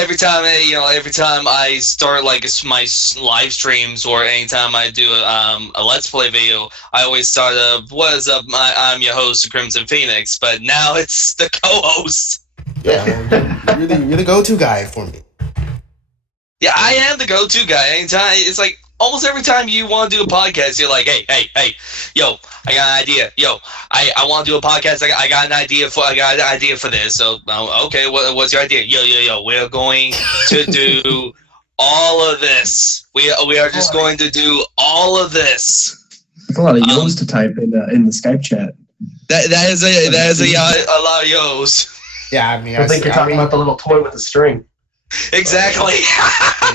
every time I start like my live streams or anytime I do a Let's Play video, I always start what is up? I'm your host, Crimson Phoenix, but now it's the co-host. Yeah, you're the go-to guy for me. Yeah, I am the go-to guy. Anytime, it's like almost every time you want to do a podcast, you're like, hey, yo, I got an idea. Yo, I want to do a podcast. I got an idea for this. So, okay, what's your idea? Yo, we're going to do all of this. We are just going to do all of this. That's a lot of yo's to type in the Skype chat. That is a lot of yo's. Yeah, I mean, I think you're talking about the little toy with the string. Exactly.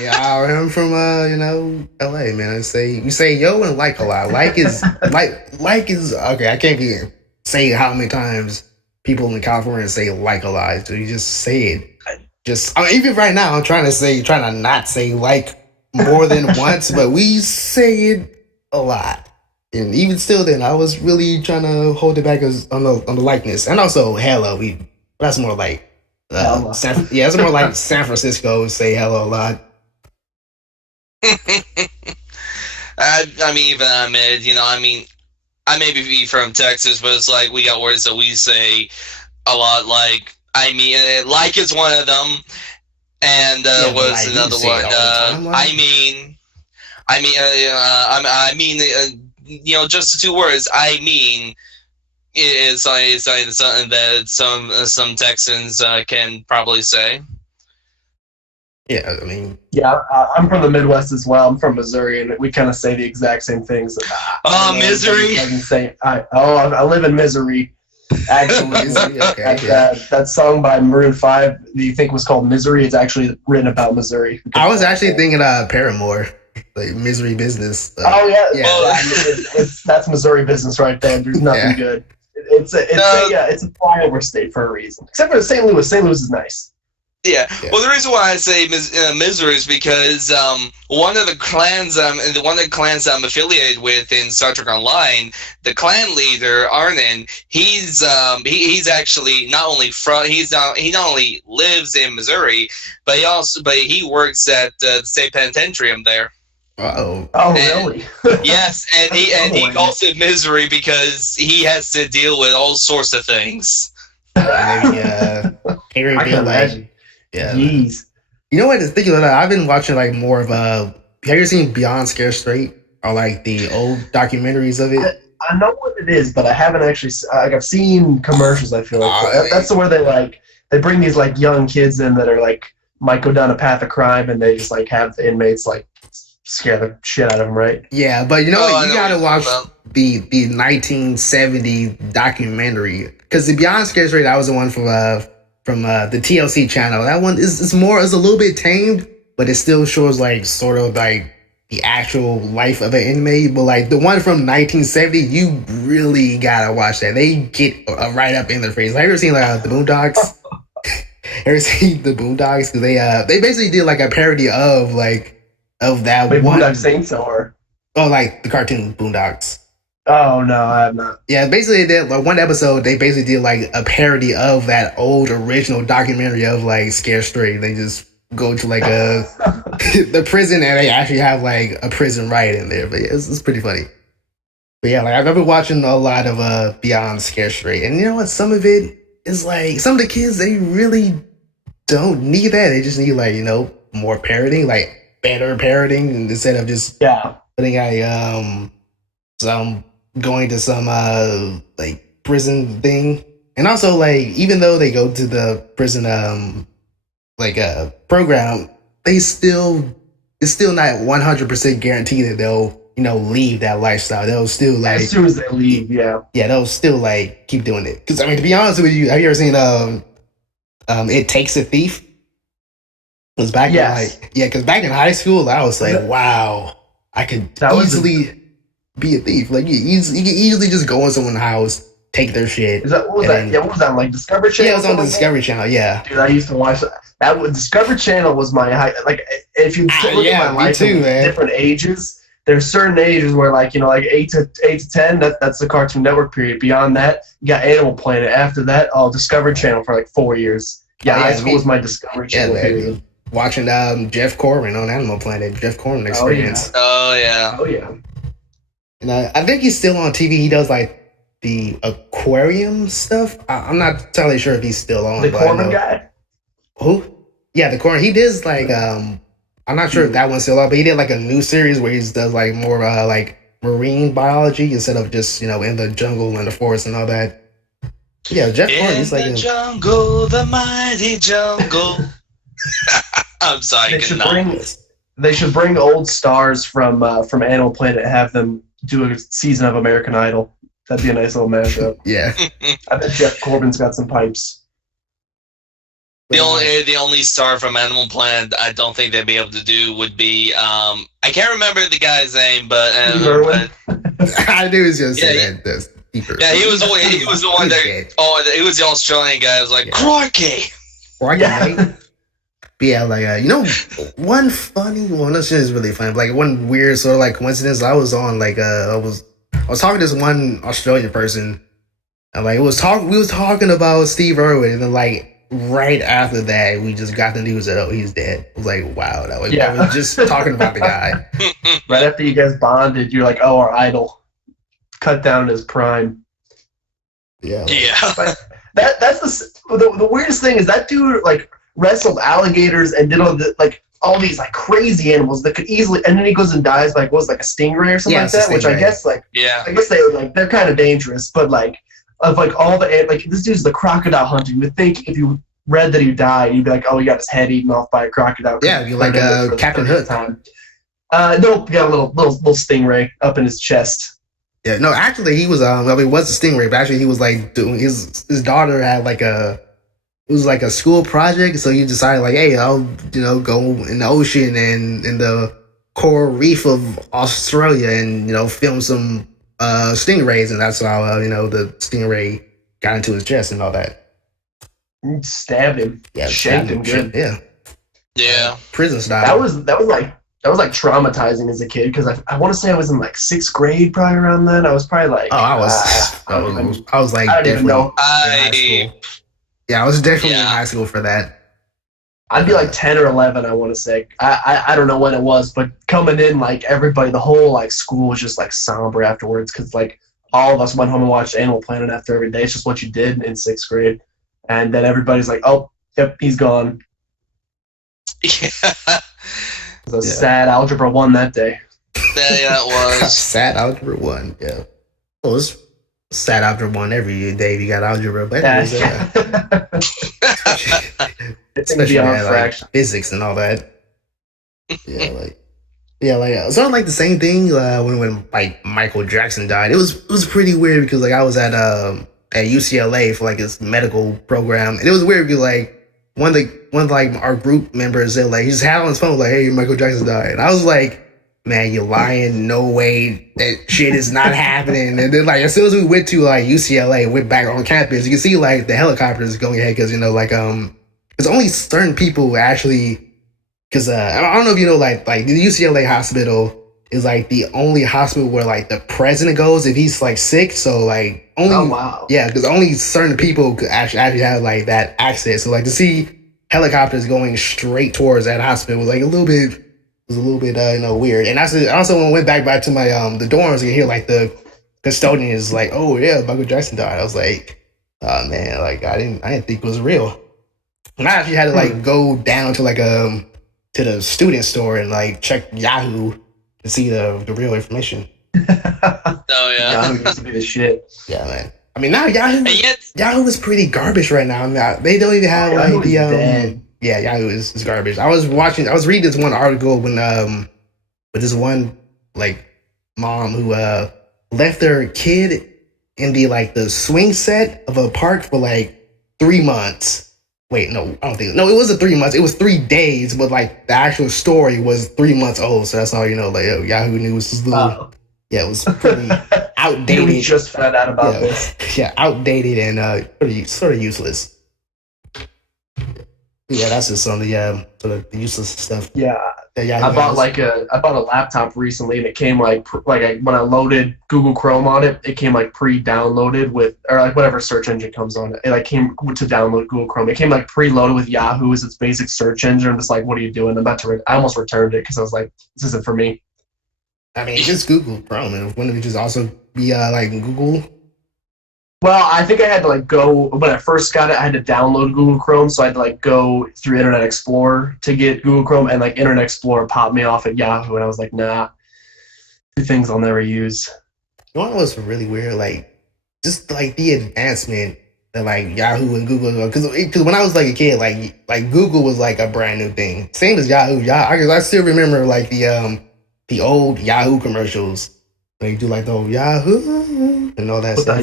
Yeah, I'm from LA, man. You say yo and like a lot. Like is okay. I can't even say how many times people in California say like a lot. So you just say it. Even right now, I'm trying to not say like more than once, but we say it a lot. And even still, then I was really trying to hold it back on the likeness, and also hello. That's more like. It's more like San Francisco say hello a lot. I mean, even I may be from Texas, but it's like we got words that we say a lot. Like, like is one of them, and what's another one? Just the two words. I mean. Is something that some Texans can probably say. Yeah, I mean... Yeah, I'm from the Midwest as well. I'm from Missouri, and we kind of say the exact same things. Misery? I live in misery, actually. That song by Maroon 5, do you think was called Misery? It's actually written about Missouri. I was actually thinking Paramore, like Misery Business. Oh, yeah. That's Missouri business right there. There's nothing good. It's a flyover state for a reason. Except for St. Louis. St. Louis is nice. Yeah. Well, the reason why I say Missouri is because one of the clans I'm affiliated with in Star Trek Online, the clan leader Arnon, he's actually he not only lives in Missouri, but he works at the state penitentiary there. Uh-oh. Oh, really? Yes, and he calls it misery because he has to deal with all sorts of things. Maybe, I can imagine. Yeah. Jeez. You know what? Thinking of that, I've been watching like more of have you ever seen Beyond Scare Straight or like the old documentaries of it? I know what it is, but I haven't actually. I've seen commercials. I feel like that's where they bring these like young kids in that are like might go down a path of crime, and they just like have the inmates like scare the shit out of them, right? Yeah, but you know what? You gotta watch the 1970 documentary because the Beyond Scare Straight, that was the one from the TLC channel. That one is a little bit tamed, but it still shows like sort of like the actual life of an inmate. But like the one from 1970, you really gotta watch that. They get right up in their face. Have you ever seen like the Boondocks? Ever seen the Boondocks? Because they basically did like a parody of that. Wait, one. Boondock Saints or? Oh, like the cartoon Boondocks. Oh, no, I have not. Yeah, basically they did like one episode. They basically did like a parody of that old original documentary of like Scare Straight. They just go to like the prison, and they actually have like a prison riot in there. But yeah, it's pretty funny. But yeah, like I've been watching a lot of Beyond Scare Straight, and you know what? Some of it is like some of the kids, they really don't need that. They just need like more parroting, like better parroting, instead of just putting some going to some like prison thing. And also like even though they go to the prison program, it's still not 100% guaranteed that they'll leave that lifestyle. They'll still like as soon as they leave, they'll still like keep doing it. Because I mean, to be honest with you, have you ever seen It Takes a Thief? Because back in high school, I was like, wow, I could easily be a thief. Like you can easily just go in someone's house, take their shit. What was that? Like Discovery Channel? Yeah, it was on the Discovery Channel. Yeah, dude, I used to watch that. Discovery Channel was my high. Like if you look at my life in different ages, there's certain ages where like 8 to 10. That's the Cartoon Network period. Beyond that, you got Animal Planet. After that, Discovery Channel for like 4 years. Yeah, high school was my Discovery Channel period. watching Jeff Corwin on Animal Planet. Jeff Corwin Experience. Oh yeah. Oh yeah. And I think he's still on TV. He does like the aquarium stuff. I'm not entirely sure if he's still on. The Corman guy. Who? Yeah, the Corman. He does like I'm not sure if that one's still on, but he did like a new series where he does like more like marine biology instead of just in the jungle and the forest and all that. Yeah, Jeff Corwin. He's like in the jungle, the mighty jungle. I'm sorry. They should bring old stars from Animal Planet and have them do a season of American Idol. That'd be a nice little mashup. Yeah. I bet Jeff Corbin's got some pipes. The only star from Animal Planet I don't think they'd be able to do would be I can't remember the guy's name, but I knew he was gonna say that. Yeah, he was the one that. Oh, he was the Australian guy. I was like, crikey. Mate. But yeah, like one funny one. This shit is really funny. Like one weird sort of like coincidence. I was on like I was talking to this one Australian person, and like we was talking about Steve Irwin, and then like right after that, we just got the news that he's dead. I was like, wow, I was just talking about the guy. Right after you guys bonded, you're like, oh, our idol cut down in his prime. Yeah. But that's the weirdest thing is that dude like wrestled alligators and did all these like crazy animals that could easily, and then he goes and dies like a stingray or something like that, which I guess they're kind of dangerous, but like of like all the like this dude's the crocodile hunter. You would think if you read that he died, you'd be like, oh, he got his head eaten off by a crocodile. Yeah, you like Captain Hook. Nope, he got a little stingray up in his chest. Yeah, no, actually he was it was a stingray, but actually he was like doing his daughter had like it was like a school project, so he decided like, hey, I'll go in the ocean and in the coral reef of Australia and film some stingrays, and that's how the stingray got into his chest and all that. Stabbed him. Yeah, shanked him good. Yeah. Prison style. That was like traumatizing as a kid because I want to say I was in like 6th grade, probably around then. I was probably like I was like I don't even know. Yeah, I was definitely in high school for that. I'd be like 10 or 11, I want to say. I don't know when it was, but coming in, like everybody, the whole like school was just like somber afterwards because like all of us went home and watched Animal Planet after every day. It's just what you did in 6th grade, and then everybody's like, "Oh, yep, he's gone." Yeah. It was a sad Algebra 1 that day. Yeah, it was. Sad Algebra 1, yeah. Well, it was sad Algebra 1 every day if you got Algebra, but especially like physics and all that. Sort of like the same thing when like Michael Jackson died. It was pretty weird because like I was at UCLA for like this medical program, and it was weird because like one of like our group members said like he just had on his phone like, hey, Michael Jackson died, and I was like, man, you're lying, no way, that shit is not happening. And then like as soon as we went to like UCLA, went back on campus, you can see like the helicopters going ahead because there's only certain people actually, because I don't know if you know like the UCLA hospital is like the only hospital where like the president goes if he's like sick. So like only because only certain people could actually have like that access. So like to see helicopters going straight towards that hospital was like a little bit weird. And I also when I went back to my the dorms, you hear like the custodian is like, oh yeah, Michael Jackson died. I was like, oh man, like I didn't think it was real. And I actually had to like go down to like to the student store and like check Yahoo to see the real information. Oh yeah, Yahoo used to be the shit. Yeah, man. I mean now Yahoo is pretty garbage right now. I mean, they don't even have like the yeah, Yahoo is garbage. I was reading this one article when with this one like mom who left their kid in the swing set of a park for like 3 months. Wait, no, I don't think. No, it wasn't 3 months. It was 3 days, but like the actual story was 3 months old. So that's all you know. Like Yahoo News was it was pretty outdated. We just found out about this. Yeah, outdated and pretty sort of useless. Yeah, that's just some of the useless stuff. Yeah, Yeah, I bought a laptop recently, and it came when I loaded Google Chrome on it, it came like pre-downloaded with, or like whatever search engine comes on it. It like came to download Google Chrome. It came like preloaded with Yahoo as its basic search engine. I'm just like, what are you doing? I almost returned it because I was like, this isn't for me. I mean, just Google Chrome, and wouldn't it just also be like Google? Well, I think I had to like go when I first got it. I had to download Google Chrome, so I had to like go through Internet Explorer to get Google Chrome, and like Internet Explorer popped me off at Yahoo, and I was like, nah, two things I'll never use. You know what was really weird? Like, just like the advancement that like Yahoo and Google, because when I was like a kid, like Google was like a brand new thing, same as Yahoo. I still remember like the old Yahoo commercials. They do like the old Yahoo and all that stuff.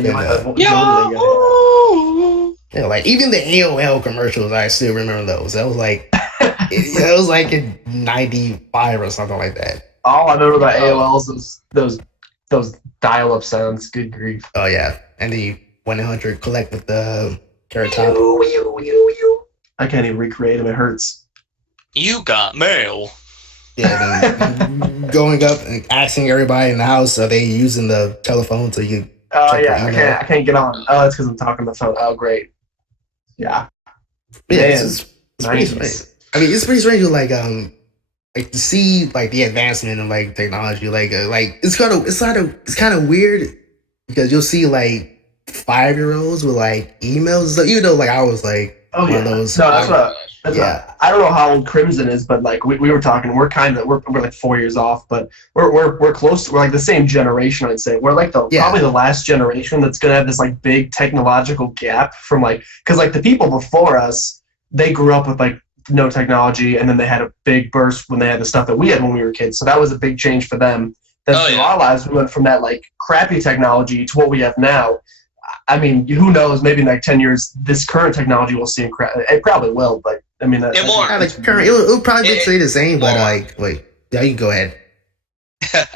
Yeah, like even the AOL commercials, I still remember those. That was like it was like in '95 or something like that. All I remember about AOL is those dial-up sounds. Good grief! Oh yeah, and the 100 collect with the carrot top. I can't even recreate them. It hurts. You got mail. Yeah, then going up and asking everybody in the house, are they using the telephone so you? Oh yeah, I can't get on. Oh, it's because I'm talking on the phone. Oh great. Yeah. Yeah, it's pretty strange. I mean, it's pretty strange to like to see like the advancement of like technology. Like it's kind of weird because you'll see like 5-year-olds with like emails. So even though like I was like one of those. No, I don't know how old Crimson is, but like we were talking, we're like 4 years off, but we're close. We're like the same generation, I'd say. We're like probably the last generation that's gonna have this like big technological gap from like, because like the people before us, they grew up with like no technology, and then they had a big burst when they had the stuff that we had when we were kids. So that was a big change for them. Then through our lives, we went from that like crappy technology to what we have now. I mean, who knows? Maybe in like 10 years, this current technology will seem it probably will, but I mean, it'll probably stay the same. But yeah, you can go ahead.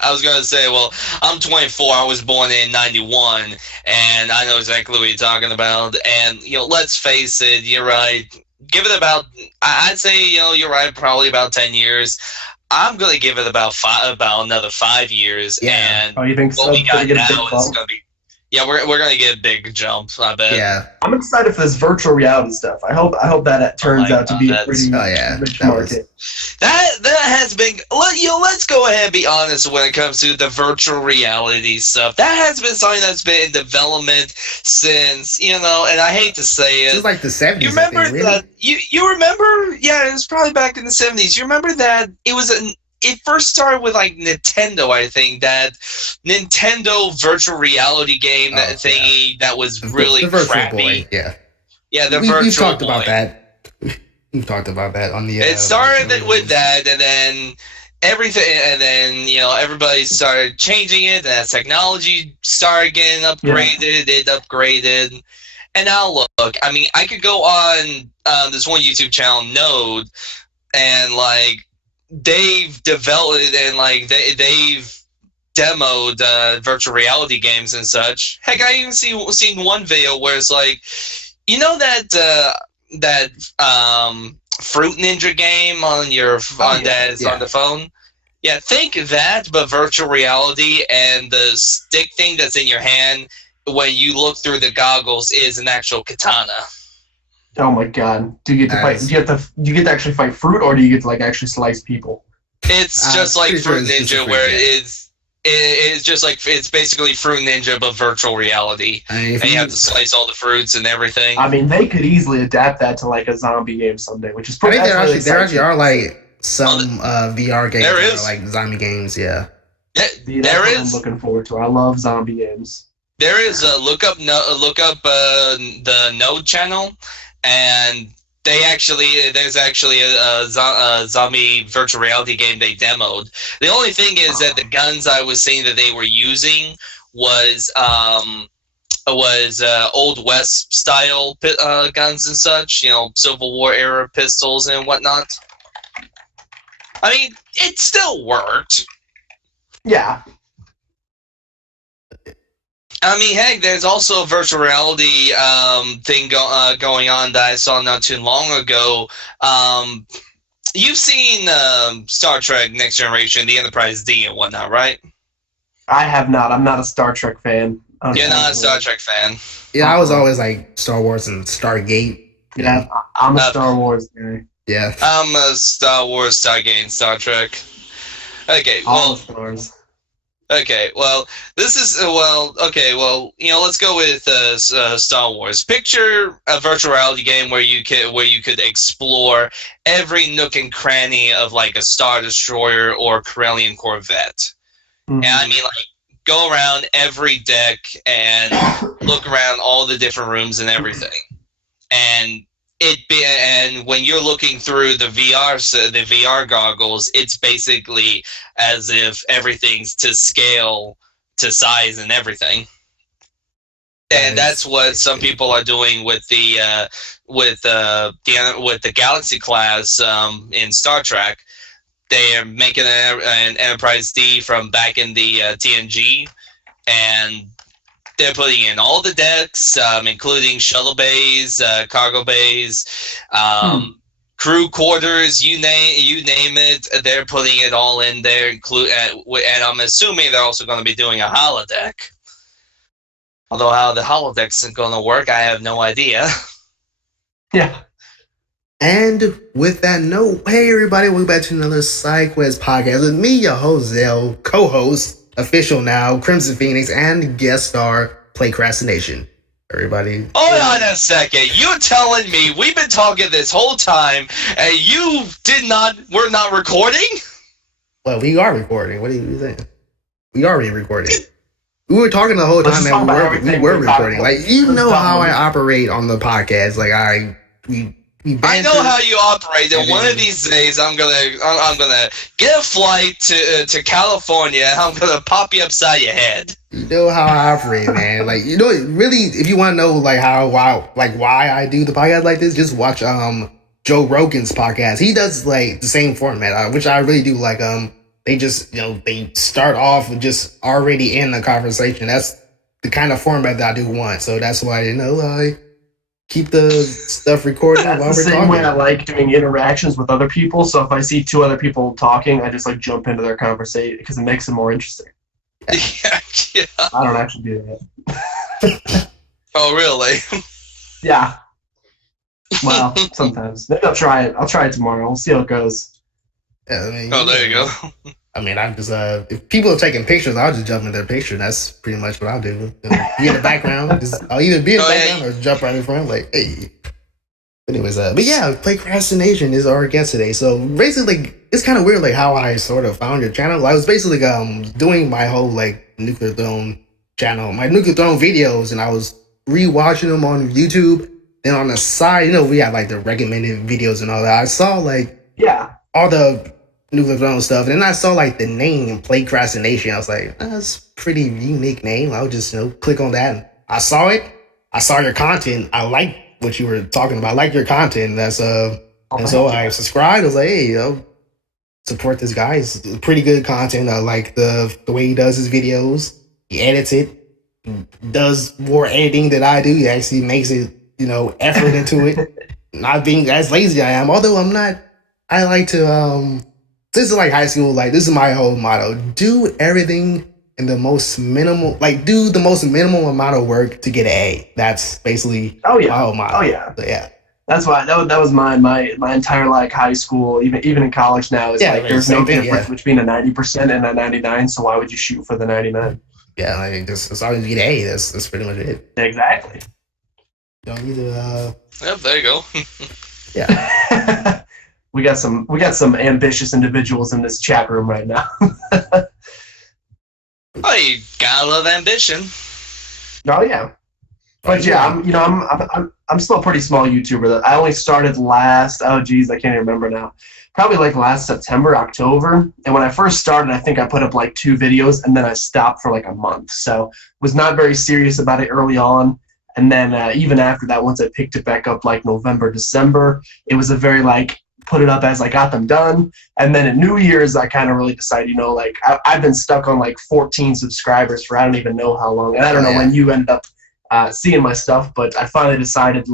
I was gonna say, well, I'm 24. I was born in '91, and I know exactly what you're talking about. And let's face it, you're right. Give it about, I'd say, you're right. Probably about 10 years. I'm gonna give it about another 5 years. Yeah. And you think what we got now is gonna be. Yeah, we're gonna get a big jump, I bet. Yeah, I'm excited for this virtual reality stuff. I hope that turns out to be a pretty rich market. That has been. Let's go ahead and be honest when it comes to the virtual reality stuff. That has been something that's been in development since and I hate to say it. It's like the 70s. You remember that? You remember? Yeah, it was probably back in the 70s. You remember that it first started with like Nintendo, I think, that Nintendo virtual reality game that was really the Virtual crappy. Boy, yeah. Yeah, the Virtual Boy. We've talked about that. We've talked about that on the. It started with that, and then everything, and then everybody started changing it, and as technology started getting upgraded, it upgraded, and now look. I mean, I could go on this one YouTube channel, Node, and like. They've developed and like they've demoed virtual reality games and such. Heck, I even seen one video where it's like, that Fruit Ninja game on the phone. Yeah, think that, but virtual reality, and the stick thing that's in your hand when you look through the goggles is an actual katana. Oh my god! Do you get to fight? Do you get to actually fight fruit, or do you get to like actually slice people? It's just like Fruit Ninja, where it's just like it's basically Fruit Ninja but virtual reality, and you have to slice all the fruits and everything. I mean, they could easily adapt that to like a zombie game someday, which is pretty. I think there actually are like some VR games that are like zombie games. Yeah, there is. I'm looking forward to. I love zombie games. There is look up the Node channel. And there's actually a zombie virtual reality game they demoed. The only thing is that the guns I was seeing that they were using was Old West style guns and such, Civil War era pistols and whatnot. I mean, it still worked. Yeah. I mean, heck, there's also a virtual reality thing going on that I saw not too long ago. you've seen Star Trek Next Generation, the Enterprise D and whatnot, right? I have not. I'm not a Star Trek fan. You're not a Star Trek fan. Yeah, I was always like Star Wars and Stargate. Yeah, I'm a Star Wars guy. Yeah. I'm a Star Wars, Stargate, and Star Trek. Okay, All well, stars. okay, well, this is let's go with Star Wars. Picture a virtual reality game where you could explore every nook and cranny of like a Star Destroyer or Corellian Corvette. Mhm. And I mean, like, go around every deck and look around all the different rooms and everything. And when you're looking through the VR goggles, it's basically as if everything's to scale, to size, and everything. And that's what some people are doing with the Galaxy class in Star Trek. They are making an Enterprise D from back in the TNG, and they're putting in all the decks, including shuttle bays, cargo bays, crew quarters, you name it. They're putting it all in there. And I'm assuming they're also going to be doing a holodeck. Although how the holodeck's going to work, I have no idea. Yeah. And with that note, hey everybody, welcome back to another Sidekuest Podcast with me, your host Zell, co-host, official now, Crimson Phoenix, and guest star, PlaycrastiNation. Everybody. Hold on a second. You're telling me we've been talking this whole time and we're not recording? Well, we are recording. What do you think? We already recording. We were talking the whole time and we were recording. Like, you know how I operate on the podcast. Like, I know how you operate, and one of these days I'm gonna get a flight to California, and I'm gonna pop you upside your head. You know how I operate, man. Like, you know, really, if you want to know like why I do the podcast like this, just watch Joe Rogan's podcast. He does like the same format, which I really do like. They just they start off just already in the conversation. That's the kind of format that I do want. So that's why I keep the stuff recorded while we're talking. That's the same way I like doing interactions with other people. So if I see two other people talking, I just like jump into their conversation because it makes it more interesting. Yeah. I don't actually do that. Oh, really? Yeah. Well, sometimes. Maybe I'll try it. I'll try it tomorrow. We'll see how it goes. Yeah, there you go. I mean, I'm just if people are taking pictures, I'll just jump in their picture. That's pretty much what I'll do. Be in the background. I'll either be in the background or jump right in front. Like, hey. Anyways, but yeah, PlaycrastiNation is our guest today. So basically, it's kind of weird, like how I sort of found your channel. I was basically doing my whole like Nuclear Throne channel, my Nuclear Throne videos, and I was rewatching them on YouTube. Then on the side, we have like the recommended videos and all that. I saw like all the Nuclear Throne stuff, and then I saw like the name PlaycrastiNation. I was like, that's a pretty unique name. I'll just click on that. I saw it. I saw your content. I like what you were talking about. I like your content. That's and so I subscribed. I was like, hey, support this guy. It's pretty good content. I like the way he does his videos. He edits it. Does more editing than I do. He actually makes it, effort into it. Not being as lazy I am, although I'm not. I like to this is like high school, like this is my whole motto. Do everything in the most minimal, do the most minimal amount of work to get an A. That's basically my whole motto. Oh yeah. So, yeah. That's why that was mine. My entire high school, even in college now, is there's no difference between a 90% and a 99. So why would you shoot for the 99? Yeah, just as long as you get an A, that's pretty much it. Exactly. You don't need to. Yep, there you go. Yeah. We got some ambitious individuals in this chat room right now. Oh, you gotta love ambition. Oh yeah, but yeah, I'm still a pretty small YouTuber. I only started I can't even remember now. Probably like last September, October. And when I first started, I think I put up like 2 videos, and then I stopped for like a month. So was not very serious about it early on. And then even after that, once I picked it back up like November, December, it was a very put it up as I got them done. And then at New Year's, I kind of really decided, I've been stuck on 14 subscribers for I don't even know how long. And I don't know when you ended up seeing my stuff, but I finally decided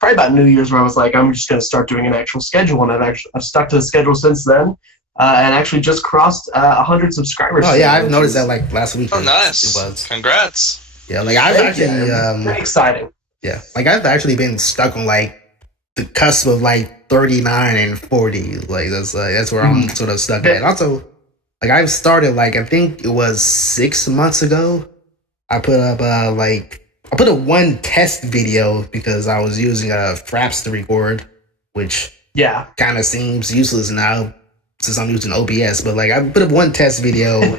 probably about New Year's where I was like, I'm just going to start doing an actual schedule, and I've stuck to the schedule since then, and actually just crossed 100 subscribers. Oh yeah, I've noticed that like last week. Oh, nice! It was. Congrats. Yeah, like I've actually very exciting. Yeah, like I've actually been stuck on like the cusp of like 39 and 40. Like that's where I'm sort of stuck at. Also, like I've started like I think it was 6 months ago. I put up I put a one test video because I was using a Fraps to record, which kind of seems useless now since I'm using OBS. But like I put up one test video,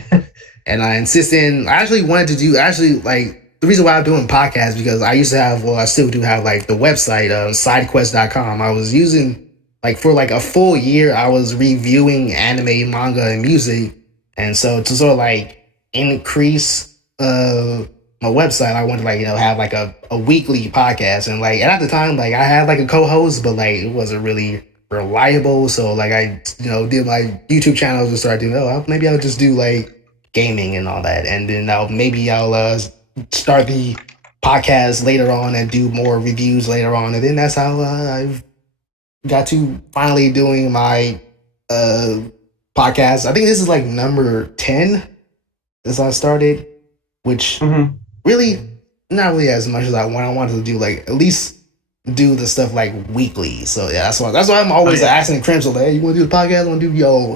and I insisted. I actually wanted to do like. The reason why I'm doing podcasts because I used to have, I still do have like the website, Sidekuest.com. I was using like for like a full year, I was reviewing anime, manga, and music. And so to sort of like increase my website, I wanted to like, have like a weekly podcast. And like, and at the time, like I had like a co-host, but like it wasn't really reliable. So like I, did my YouTube channel and started doing, maybe I'll just do like gaming and all that. And then maybe I'll start the podcast later on and do more reviews later on, and then that's how I've got to finally doing my podcast. I think this is like number 10 as I started, which really not really as much as I wanted to do, like at least do the stuff like weekly. So yeah, that's why I'm always asking Crimson, like, hey, you want to do the podcast? I want to do yo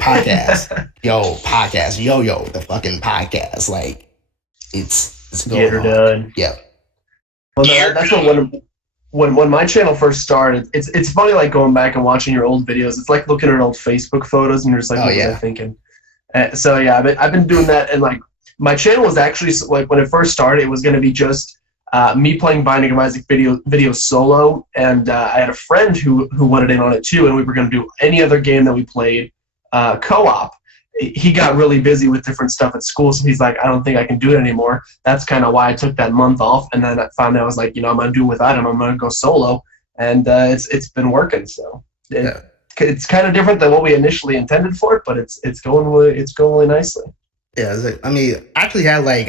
podcast, yo the fucking podcast, like. It's get her done. Yeah. Well, that's what when my channel first started. It's funny like going back and watching your old videos. It's like looking at old Facebook photos and you're just like, what was I thinking? So yeah, I've been doing that, and like my channel was actually like when it first started, it was going to be just me playing Binding of Isaac video solo, and I had a friend who wanted in on it too, and we were going to do any other game that we played co-op. He got really busy with different stuff at school, so he's like, I don't think I can do it anymore. That's kind of why I took that month off, and then finally I was like, I'm going to do it without him. I'm going to go solo, and it's been working. So it's kind of different than what we initially intended for it, but it's going really nicely. Yeah, I mean, I actually had like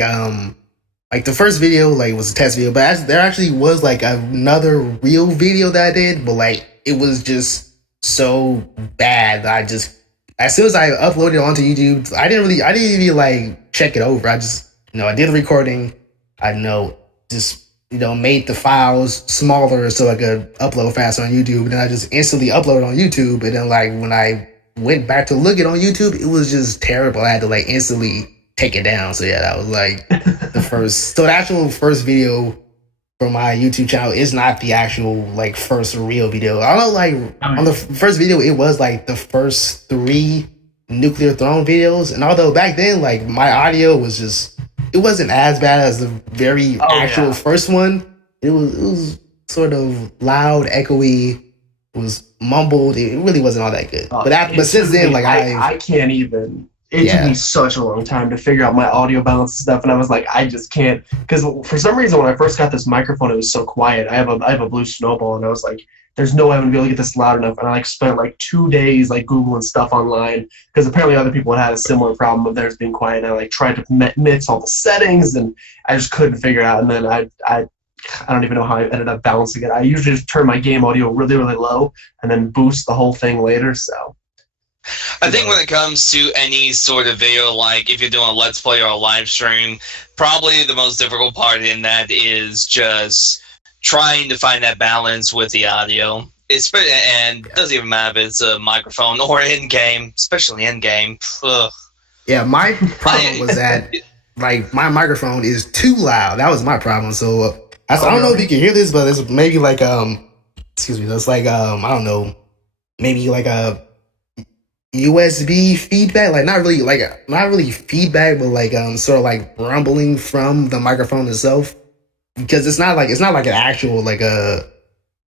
the first video like was a test video, but there actually was like another real video that I did, but like it was just so bad that I just. As soon as I uploaded it onto YouTube, I didn't even like check it over. I just, I did the recording. I just, made the files smaller so I could upload faster on YouTube. And then I just instantly uploaded on YouTube. And then like when I went back to look it on YouTube, it was just terrible. I had to like instantly take it down. So yeah, that was like the first. So the actual first video for my YouTube channel is not the actual like first real video. I don't know, like on the first video, it was like the first 3 Nuclear Throne videos, and although back then like my audio was just, it wasn't as bad as the very actual first one. It was sort of loud, echoey, it was mumbled. It really wasn't all that good. But since then, like I can't even. It took me such a long time to figure out my audio balance and stuff, and I was like, I just can't, because for some reason when I first got this microphone, it was so quiet. I have a Blue Snowball, and I was like, there's no way I'm gonna be able to get this loud enough. And I like spent like 2 days like googling stuff online because apparently other people had a similar problem of theirs being quiet. And I like tried to mix all the settings, and I just couldn't figure it out. And then I don't even know how I ended up balancing it. I usually just turn my game audio really, really low and then boost the whole thing later. So. I think when it comes to any sort of video, like if you're doing a Let's Play or a live stream, probably the most difficult part in that is just trying to find that balance with the audio. And it doesn't even matter if it's a microphone or in-game, especially in-game. Ugh. Yeah, my problem was that like my microphone is too loud. That was my problem. So I don't know if you can hear this, but it's maybe like excuse me, that's like I don't know, maybe like a USB feedback, like not really feedback, but like sort of like rumbling from the microphone itself, because it's not like an actual like a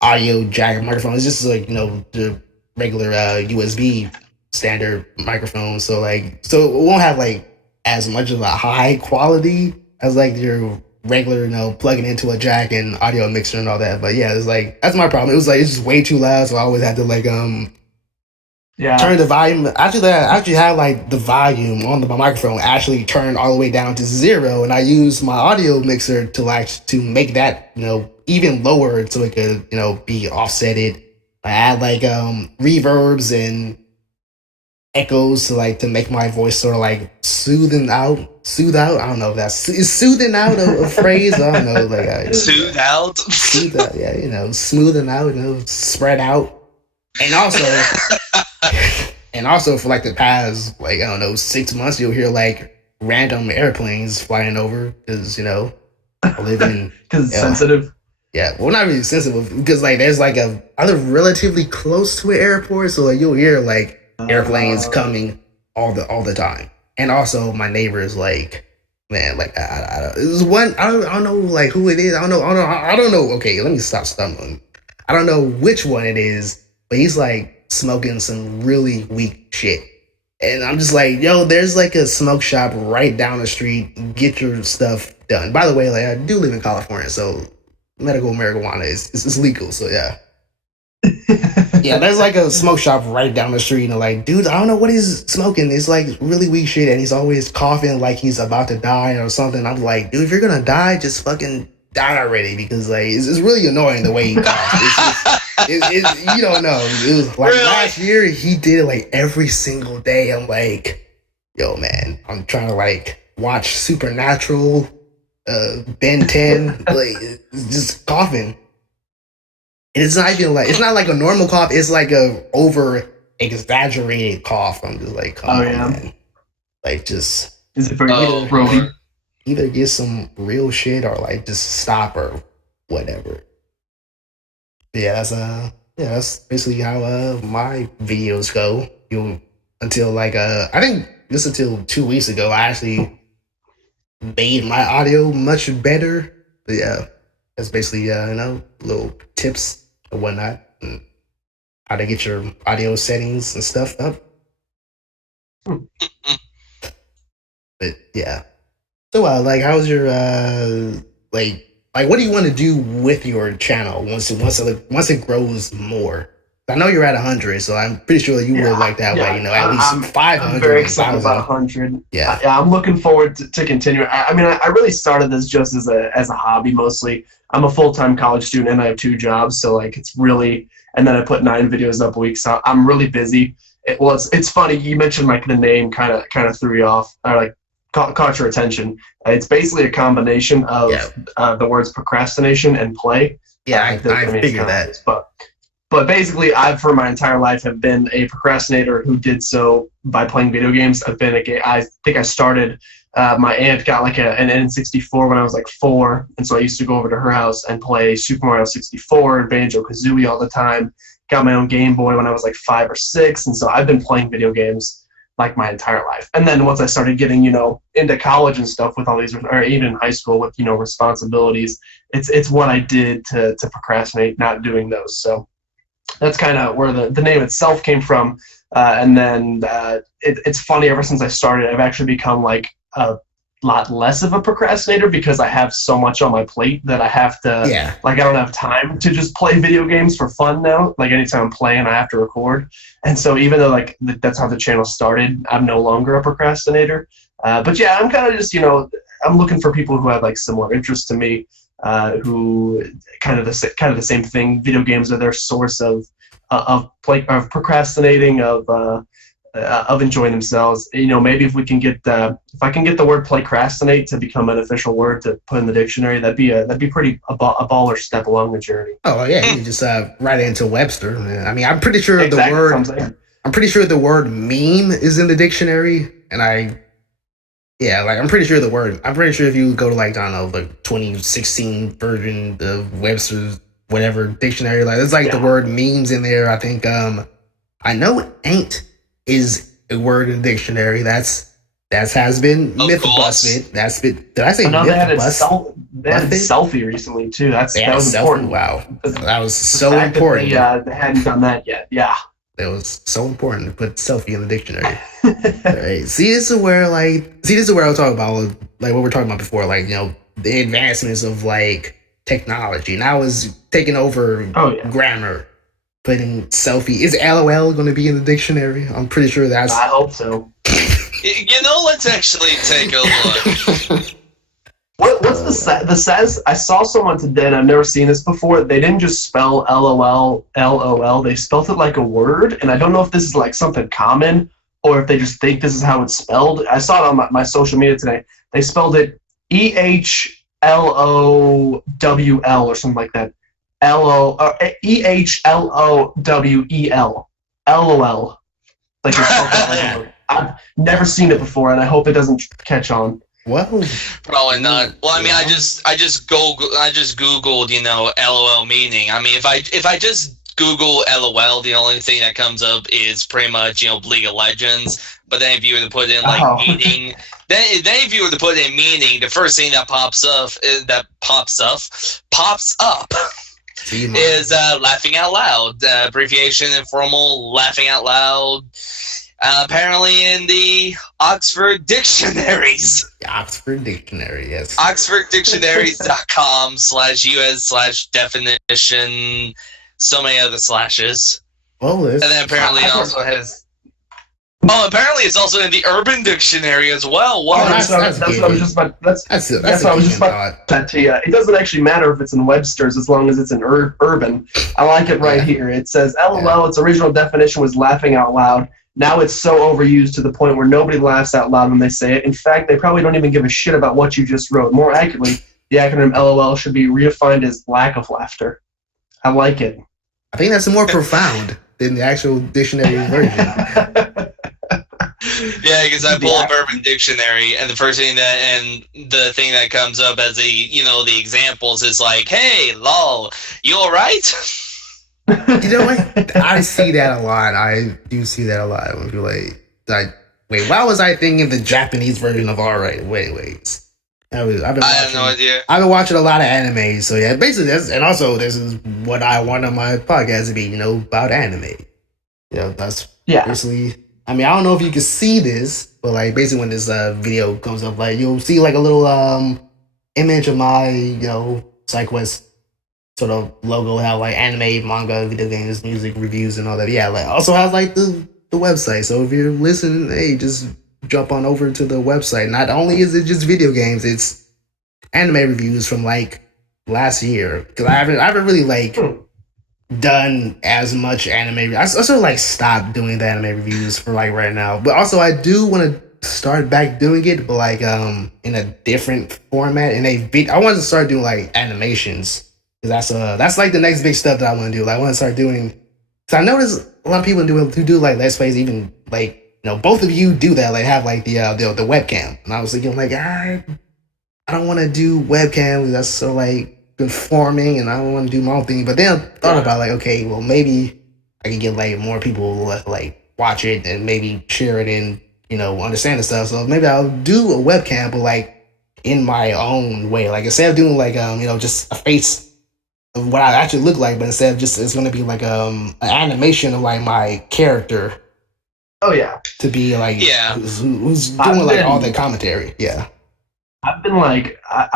audio jack microphone. It's just like the regular USB standard microphone. So it won't have like as much of a high quality as like your regular plugging into a jack and audio mixer and all that. But yeah, it's like that's my problem. It was like it's just way too loud, so I always had to like turn the volume. Actually, I actually have like the volume on my microphone actually turned all the way down to 0, and I use my audio mixer to make that even lower so it could be offsetted. I add like reverbs and echoes to make my voice sort of like soothe out. I don't know if is soothing out a phrase. I don't know, soothe out. Soothe out, yeah, smoothing out, spread out. And also for like the past 6 months, you'll hear like random airplanes flying over because I live in because it's sensitive. Yeah, well, not really sensitive because like there's like I live relatively close to an airport, so like you'll hear like airplanes coming all the time. And also my neighbors like, man, like I don't know like who it is. I don't know. Okay, let me stop stumbling. I don't know which one it is, but he's like smoking some really weak shit. And I'm just like, yo, there's like a smoke shop right down the street. Get your stuff done. By the way, like I do live in California, so medical marijuana is legal. So yeah. Yeah, there's like a smoke shop right down the street, and like, dude, I don't know what he's smoking. It's like really weak shit, and he's always coughing like he's about to die or something. I'm like, dude, if you're gonna die, just fucking die already, because like it's really annoying the way he coughs. You don't know. It was like really? Last year he did it like every single day. I'm like, yo, man, I'm trying to like watch Supernatural, Ben 10, like just coughing. It's not even like, it's not like a normal cough. It's like a over exaggerated cough. I'm just like, come on, man. Like, just is it for you? Either get some real shit or like just stop or whatever. But yeah, that's basically how my videos go. Until like I think just until 2 weeks ago, I actually made my audio much better. But yeah, that's basically little tips and whatnot, and how to get your audio settings and stuff up. But yeah, so like, how's your like what do you want to do with your channel once it grows more? I know you're at 100, so I'm pretty sure you would like that. At least 500. I'm very excited about 100. Yeah, I'm looking forward to continue. I mean, I really started this just as a hobby mostly. I'm a full-time college student and I have 2 jobs, so like it's really. And then I put 9 videos up a week, so I'm really busy. It's funny you mentioned like the name kind of threw you off, or like caught your attention. It's basically a combination of the words procrastination and play. Yeah, I figured that. But basically, I've for my entire life have been a procrastinator who did so by playing video games. I think I started. My aunt got like an N64 when I was like 4, and so I used to go over to her house and play Super Mario 64 and Banjo-Kazooie all the time. Got my own Game Boy when I was like 5 or 6, and so I've been playing video games like my entire life. And then once I started getting into college and stuff with all these, or even in high school with responsibilities, it's what I did to procrastinate not doing those. So that's kind of where the name itself came from. And then it's funny, ever since I started, I've actually become like a lot less of a procrastinator because I have so much on my plate that I have to, like, I don't have time to just play video games for fun now. Like, anytime I'm playing, I have to record. And so even though like that's how the channel started, I'm no longer a procrastinator. But yeah, I'm kind of just, I'm looking for people who have like similar interests to me, who kind of the same thing. Video games are their source of procrastinating, of enjoying themselves. Maybe if I can get the word "playcrastinate" to become an official word to put in the dictionary, that'd be pretty a baller step along the journey. Oh yeah, you just write it into Webster. I mean, I'm pretty sure I'm pretty sure the word "meme" is in the dictionary, and I'm pretty sure if you go to like, I don't know, the 2016 version of Webster's whatever dictionary, like there's like the word "memes" in there. I think I know "ain't" is a word in the dictionary. That has been myth busted. That's been. Did I say myth busted? They added selfie recently too. That was important. Wow, that was so important. They hadn't done that yet. Yeah, it was so important to put selfie in the dictionary. Right. See, this is where I was talking about, like what we're talking about before, like the advancements of like technology. Now is taking over grammar. putting selfie. Is LOL going to be in the dictionary? I'm pretty sure that's. I hope so. Let's actually take a look. What's the says? I saw someone today, and I've never seen this before. They didn't just spell LOL. They spelled it like a word, and I don't know if this is like something common or if they just think this is how it's spelled. I saw it on my social media today. They spelled it EHLOWL or something like that. EHLOWEL. LOL. Like it's spelled. I've never seen it before, and I hope it doesn't catch on. Well, probably not. Well, I mean, I just googled, LOL meaning. I mean, if I just Google LOL, the only thing that comes up is pretty much League of Legends. But then if you were to put in meaning, then if you were to put in meaning, the first thing that pops up is laughing out loud. Abbreviation informal laughing out loud. Apparently in the Oxford Dictionaries. Oxford Dictionary, yes. OxfordDictionaries.com/US/definition. So many other slashes. Well, and then apparently also has. Oh, apparently it's also in the Urban Dictionary as well. Wow. That's what I was just about. That's what I was just about to you. It doesn't actually matter if it's in Webster's as long as it's in Urban. I like it right here. It says LOL. Its original definition was laughing out loud. Now it's so overused to the point where nobody laughs out loud when they say it. In fact, they probably don't even give a shit about what you just wrote. More accurately, the acronym LOL should be redefined as lack of laughter. I like it. I think that's more profound than the actual dictionary version. Yeah, because I pull up Urban Dictionary, and the first thing the thing that comes up as the examples is like, "Hey, lol, you alright?" You know what? I see that a lot. I do see that a lot when people wait, why was I thinking the Japanese version of alright? Wait. I have no idea. I've been watching a lot of anime, so yeah, basically this is what I want on my podcast to be, about anime. That's basically. I mean, I don't know if you can see this, but basically when this video comes up, you'll see a little image of my Sidekuest sort of logo, how anime, manga, video games, music reviews, and all that. Yeah, also has the website. So if you're listening, hey, just jump on over to the website. Not only is it just video games, it's anime reviews from last year. Because I haven't really done as much anime. I sort of stopped doing the anime reviews for right now. But also I do want to start back doing it, but in a different format. And I want to start doing animations. That's the next big stuff that I want to do. I want to start doing. So I noticed a lot of people who do let's plays, even both of you do that. Have the webcam, and I was thinking I don't want to do webcam. That's so conforming, and I don't want to do my own thing. But then I thought about okay, well maybe I can get more people watch it and maybe share it and understand the stuff. So maybe I'll do a webcam, but in my own way. Instead of doing just a face of what I actually look like, but instead of it's gonna be an animation of my character. Oh yeah. To be who's doing all the commentary. Yeah. I've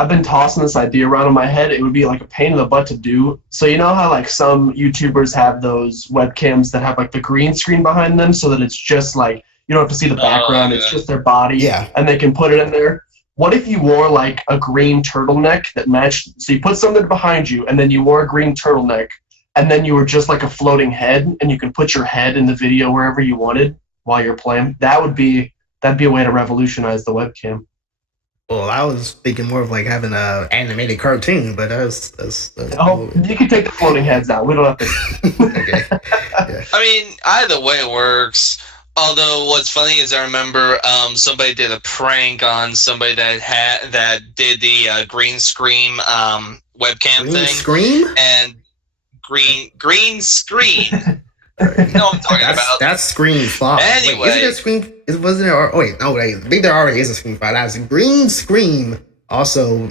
been tossing this idea around in my head. It would be a pain in the butt to do. So you know how some YouTubers have those webcams that have the green screen behind them, so that it's just you don't have to see the background. It's just their body. Yeah. And they can put it in there. What if you wore a green turtleneck that matched? So you put something behind you, and then you wore a green turtleneck, and then you were just a floating head, and you can put your head in the video wherever you wanted while you're playing. That'd be a way to revolutionize the webcam. Well, I was thinking more of having an animated cartoon, but that's cool. You can take the floating heads out. We don't have to. Okay. Yeah. I mean, either way works. Although what's funny is I remember somebody did a prank on somebody that did the green screen webcam thing. Scream? And green screen. You know what I'm talking about. That's Scream 5. Anyway. Wait, isn't there Scream? Wasn't there? Oh, wait, no, I think there already is a Scream 5. That's Green Scream. Also,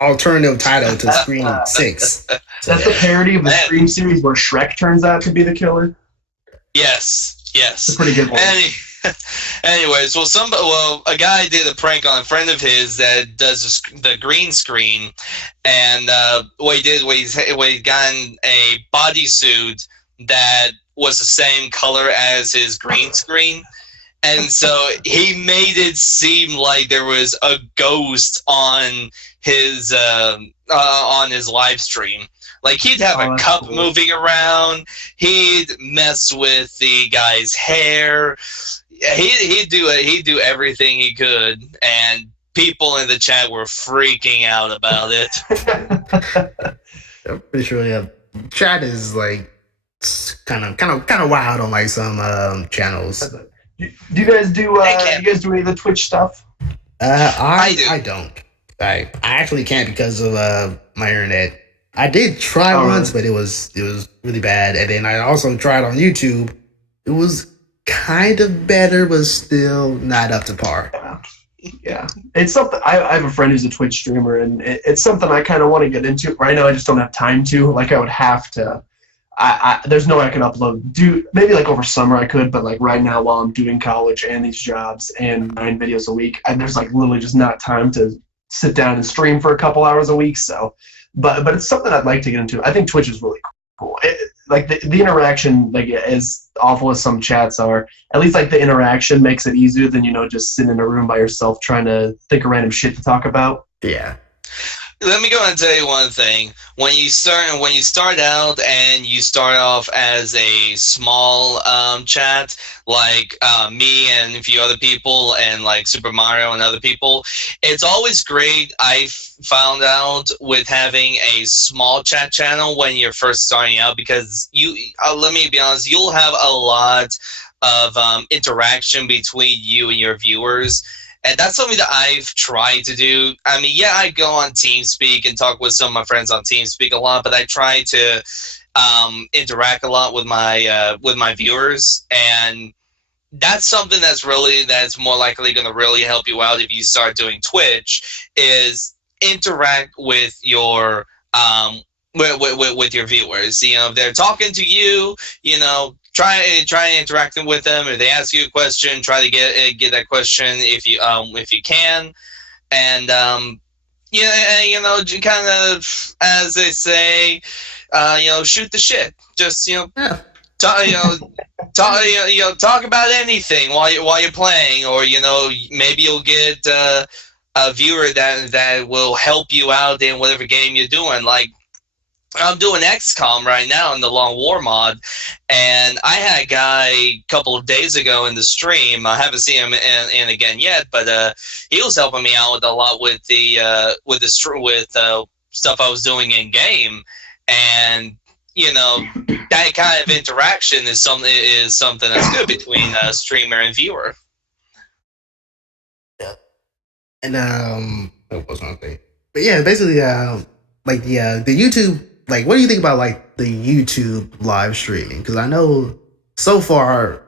alternative title to Scream 6. That's a parody of the Scream series where Shrek turns out to be the killer. Yes. It's a pretty good one. Anyways, a guy did a prank on a friend of his that does the green screen, and what he did was he got in a bodysuit that was the same color as his green screen. And so he made it seem like there was a ghost on his live stream. Like he'd have a cup moving around. He'd mess with the guy's hair. He'd do everything he could, and people in the chat were freaking out about it. I'm pretty sure. Yeah, chat is like kind of wild on like some channels. Do you guys do any of the Twitch stuff? I don't. I actually can't because of my internet. I did try once, but it was really bad. And then I also tried on YouTube. It was kind of better, but still not up to par. Yeah. It's something. I have a friend who's a Twitch streamer, and it's something I kind of want to get into. Right now, I just don't have time to. Like, I would have to. There's no way I can upload. Maybe like over summer I could, but like right now while I'm doing college and these jobs and 9 videos a week, there's like literally just not time to sit down and stream for a couple hours a week. So, but it's something I'd like to get into. I think Twitch is really cool. Like the interaction, like as awful as some chats are, at least like the interaction makes it easier than just sitting in a room by yourself trying to think of random shit to talk about. Yeah. Let me go and tell you one thing. When you start out and you start off as a small chat, like me and a few other people, and like Super Mario and other people, it's always great. I found out with having a small chat channel when you're first starting out, because let me be honest, you'll have a lot of interaction between you and your viewers. And that's something that I've tried to do. I mean, yeah, I go on TeamSpeak and talk with some of my friends on TeamSpeak a lot, but I try to interact a lot with my viewers, and that's something that's more likely going to really help you out if you start doing Twitch, is interact with your with your viewers. If they're talking to you, try interacting with them. If they ask you a question, try to get that question if you can, and kind of, as they say, shoot the shit. Just talk about anything while you're playing, or maybe you'll get a viewer that will help you out in whatever game you're doing. Like, I'm doing XCOM right now in the Long War mod, and I had a guy a couple of days ago in the stream. I haven't seen him in again yet, but he was helping me out with a lot with stuff I was doing in game, and that kind of interaction is something that's good between streamer and viewer. Yeah, and what was I gonna say? But yeah, basically, like the YouTube. Like, what do you think about like the YouTube live streaming? Because I know so far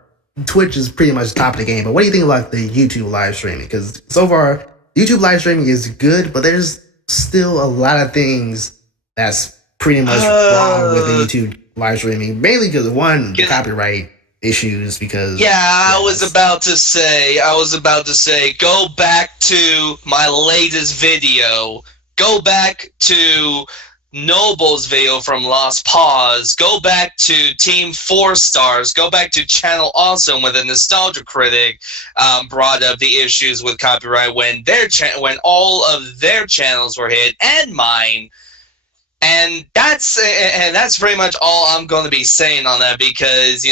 Twitch is pretty much top of the game, but what do you think about the YouTube live streaming? Because so far YouTube live streaming is good, but there's still a lot of things that's pretty much wrong with the YouTube live streaming. Mainly because the copyright issues. Because I was about to say, go back to my latest video. Go back to Noble's video from Lost Pause. Go back to Team 4 Stars. Go back to Channel Awesome, when the Nostalgia Critic brought up the issues with copyright when all of their channels were hit, and mine. And that's pretty much all I'm going to be saying on that, because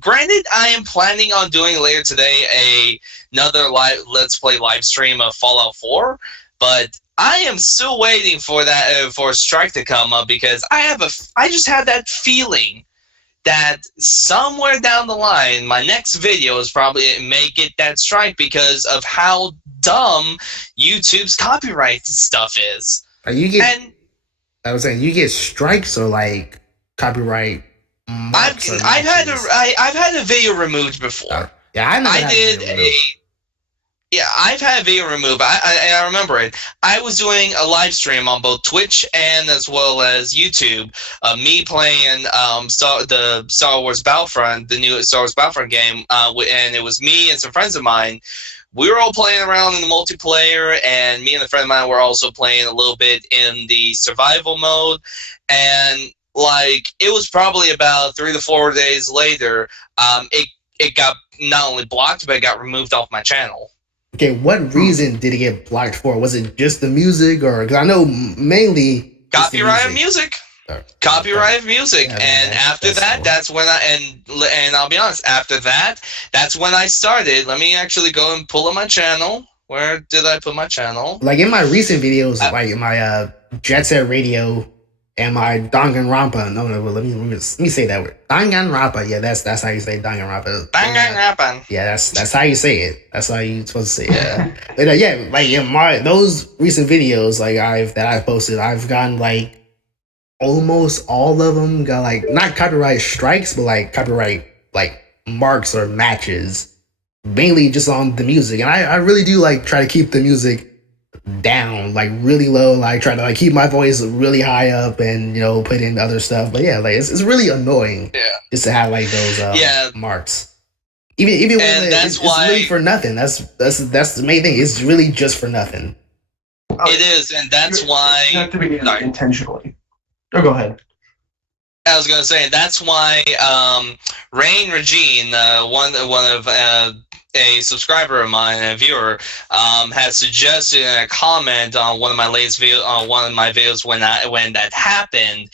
granted, I am planning on doing later today another Let's Play live stream of Fallout 4, but I am still waiting for that for a strike to come up, because I just have that feeling that somewhere down the line my next video may get that strike because of how dumb YouTube's copyright stuff is. I was saying, you get strikes or like copyright. I've had a video removed before. I've had a video removed. I remember it. I was doing a live stream on both Twitch and as well as YouTube. Me playing the Star Wars Battlefront, the new Star Wars Battlefront game, and it was me and some friends of mine. We were all playing around in the multiplayer, and me and a friend of mine were also playing a little bit in the survival mode. And like it was probably about 3 to 4 days later, it got not only blocked, but it got removed off my channel. Okay, what reason did it get blocked for? Was it just the music, or because I know mainly copyright of music? Copyright of music. Yeah, and after that, that's when and I'll be honest, after that, that's when I started. Let me actually go and pull up my channel. Where did I put my channel? Like in my recent videos, like in my Jet Set Radio and my Danganronpa. No, let me say that word. Danganronpa. Yeah, that's how you say Danganronpa. Danganronpa. Yeah, that's how you say it. That's how you supposed to say it. Yeah. But, yeah, like in those recent videos, like I've posted, I've gotten like almost all of them got like not copyright strikes, but like copyright like marks or matches, mainly just on the music. And I really do like try to keep the music down, like really low, like try to like keep my voice really high up and put in other stuff. But yeah, like it's really annoying just to have like those marks. Even when it's really for nothing. That's the main thing. It's really just for nothing. It is, and that's why you have to be intentionally. Oh, go ahead. I was going to say, that's why Rain Regine, one of a subscriber of mine, a viewer, has suggested in a comment on one of my latest videos when that happened,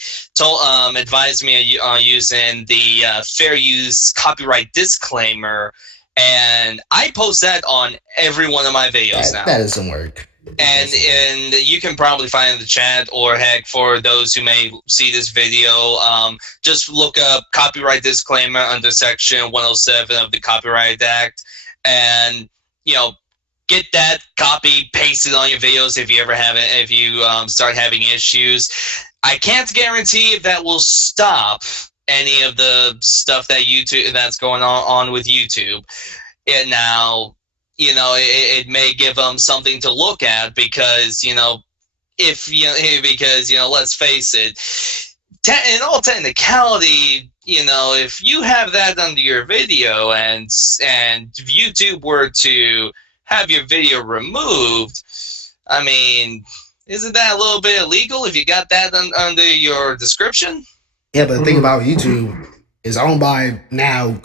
advised me on using the fair use copyright disclaimer, and I post that on every one of my videos now. That doesn't work. And you can probably find in the chat, or heck, for those who may see this video, just look up copyright disclaimer under section 107 of the Copyright Act, and get that copy pasted on your videos if you ever have it. If you start having issues, I can't guarantee if that will stop any of the stuff that's going on with YouTube. And now, it may give them something to look at because, let's face it, in all technicality, if you have that under your video and YouTube were to have your video removed, I mean, isn't that a little bit illegal if you got that under your description? Yeah, but the thing about YouTube is owned by now,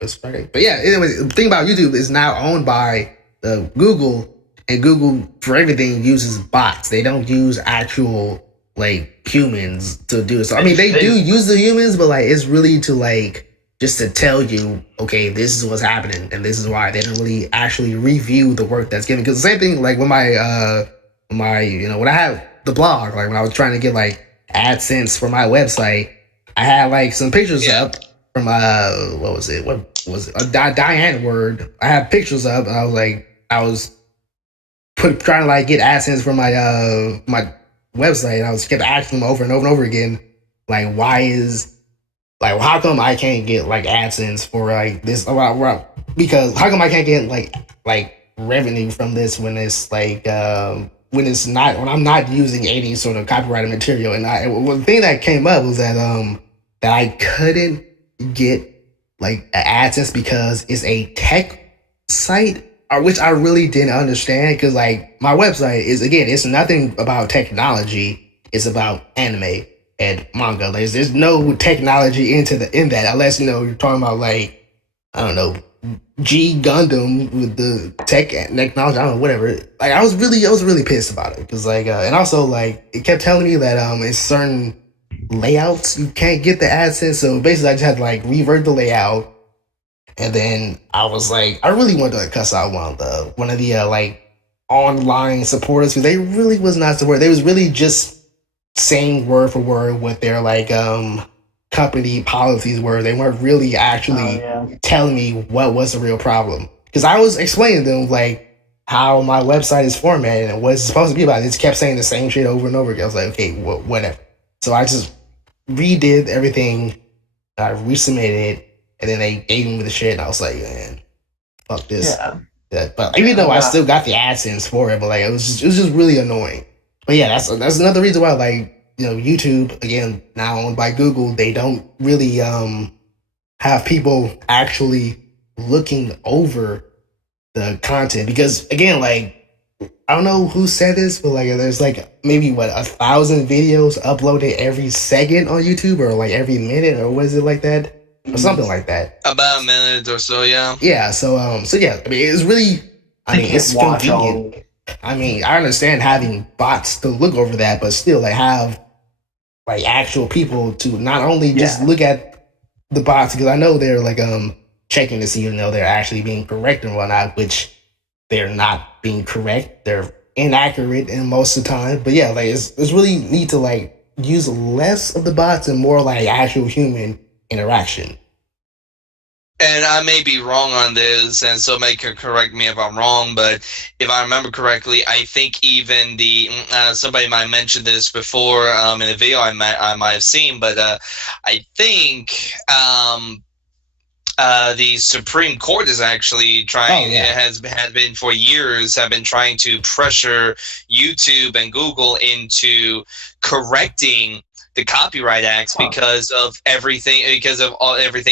but yeah, anyways, the thing about YouTube is now owned by Google, and Google for everything uses bots. They don't use actual like humans to do it. So I mean, they do use the humans, but like it's really to like just to tell you, okay, this is what's happening and this is why. They don't really actually review the work that's given. Because the same thing, like when when I had the blog, like when I was trying to get like AdSense for my website, I had like some pictures up from what was it? A Diane word. I had pictures up, and I was trying to like get AdSense from my my website, and I was kept asking them over and over and over again, like how come I can't get like AdSense for like this? Because how come I can't get like revenue from this when it's like when I'm not using any sort of copyrighted material? And the thing that came up was that that I couldn't get like AdSense because it's a tech site, which I really didn't understand, because like my website is, again, it's nothing about technology. It's about anime and manga. There's no technology in that, unless you're talking about like, I don't know, G Gundam with the technology. I don't know, whatever. Like I was really pissed about it, because like and also like it kept telling me that in certain layouts you can't get the AdSense. So basically I just had to like revert the layout, and then I was like, I really wanted to like cuss out one of the like online supporters, because they really was not supportive. They was really just saying word for word what their like company policies were. They weren't really actually telling me what was the real problem, because I was explaining to them like how my website is formatted and what it's supposed to be about. They just kept saying the same shit over and over again. I was like, okay, whatever. So I just redid everything. I resubmitted it, and then they gave me the shit, and I was like, man, fuck this. Yeah. But even though I still got the AdSense for it, but like it was just really annoying. But yeah, that's another reason why, like, YouTube, again, now owned by Google, they don't really have people actually looking over the content, because again, like I don't know who said this, but like there's like maybe 1,000 videos uploaded every second on YouTube, or like every minute, or was it like that, or something like that? About a minute or so, yeah. Yeah. So yeah. I mean, it's really. I mean, it's convenient. I mean, I understand having bots to look over that, but still, like have like actual people to not only just look at the bots, because I know they're like checking to see, you know, they're actually being correct and whatnot, which they're not being correct. They're inaccurate in most of the time. But yeah, like it's really neat to like use less of the bots and more like actual human interaction. And I may be wrong on this, and somebody can correct me if I'm wrong, but if I remember correctly, I think even somebody might mention this before in a video I might have seen, but I think the Supreme Court is actually trying, has been for years, have been trying to pressure YouTube and Google into correcting the Copyright Acts because of everything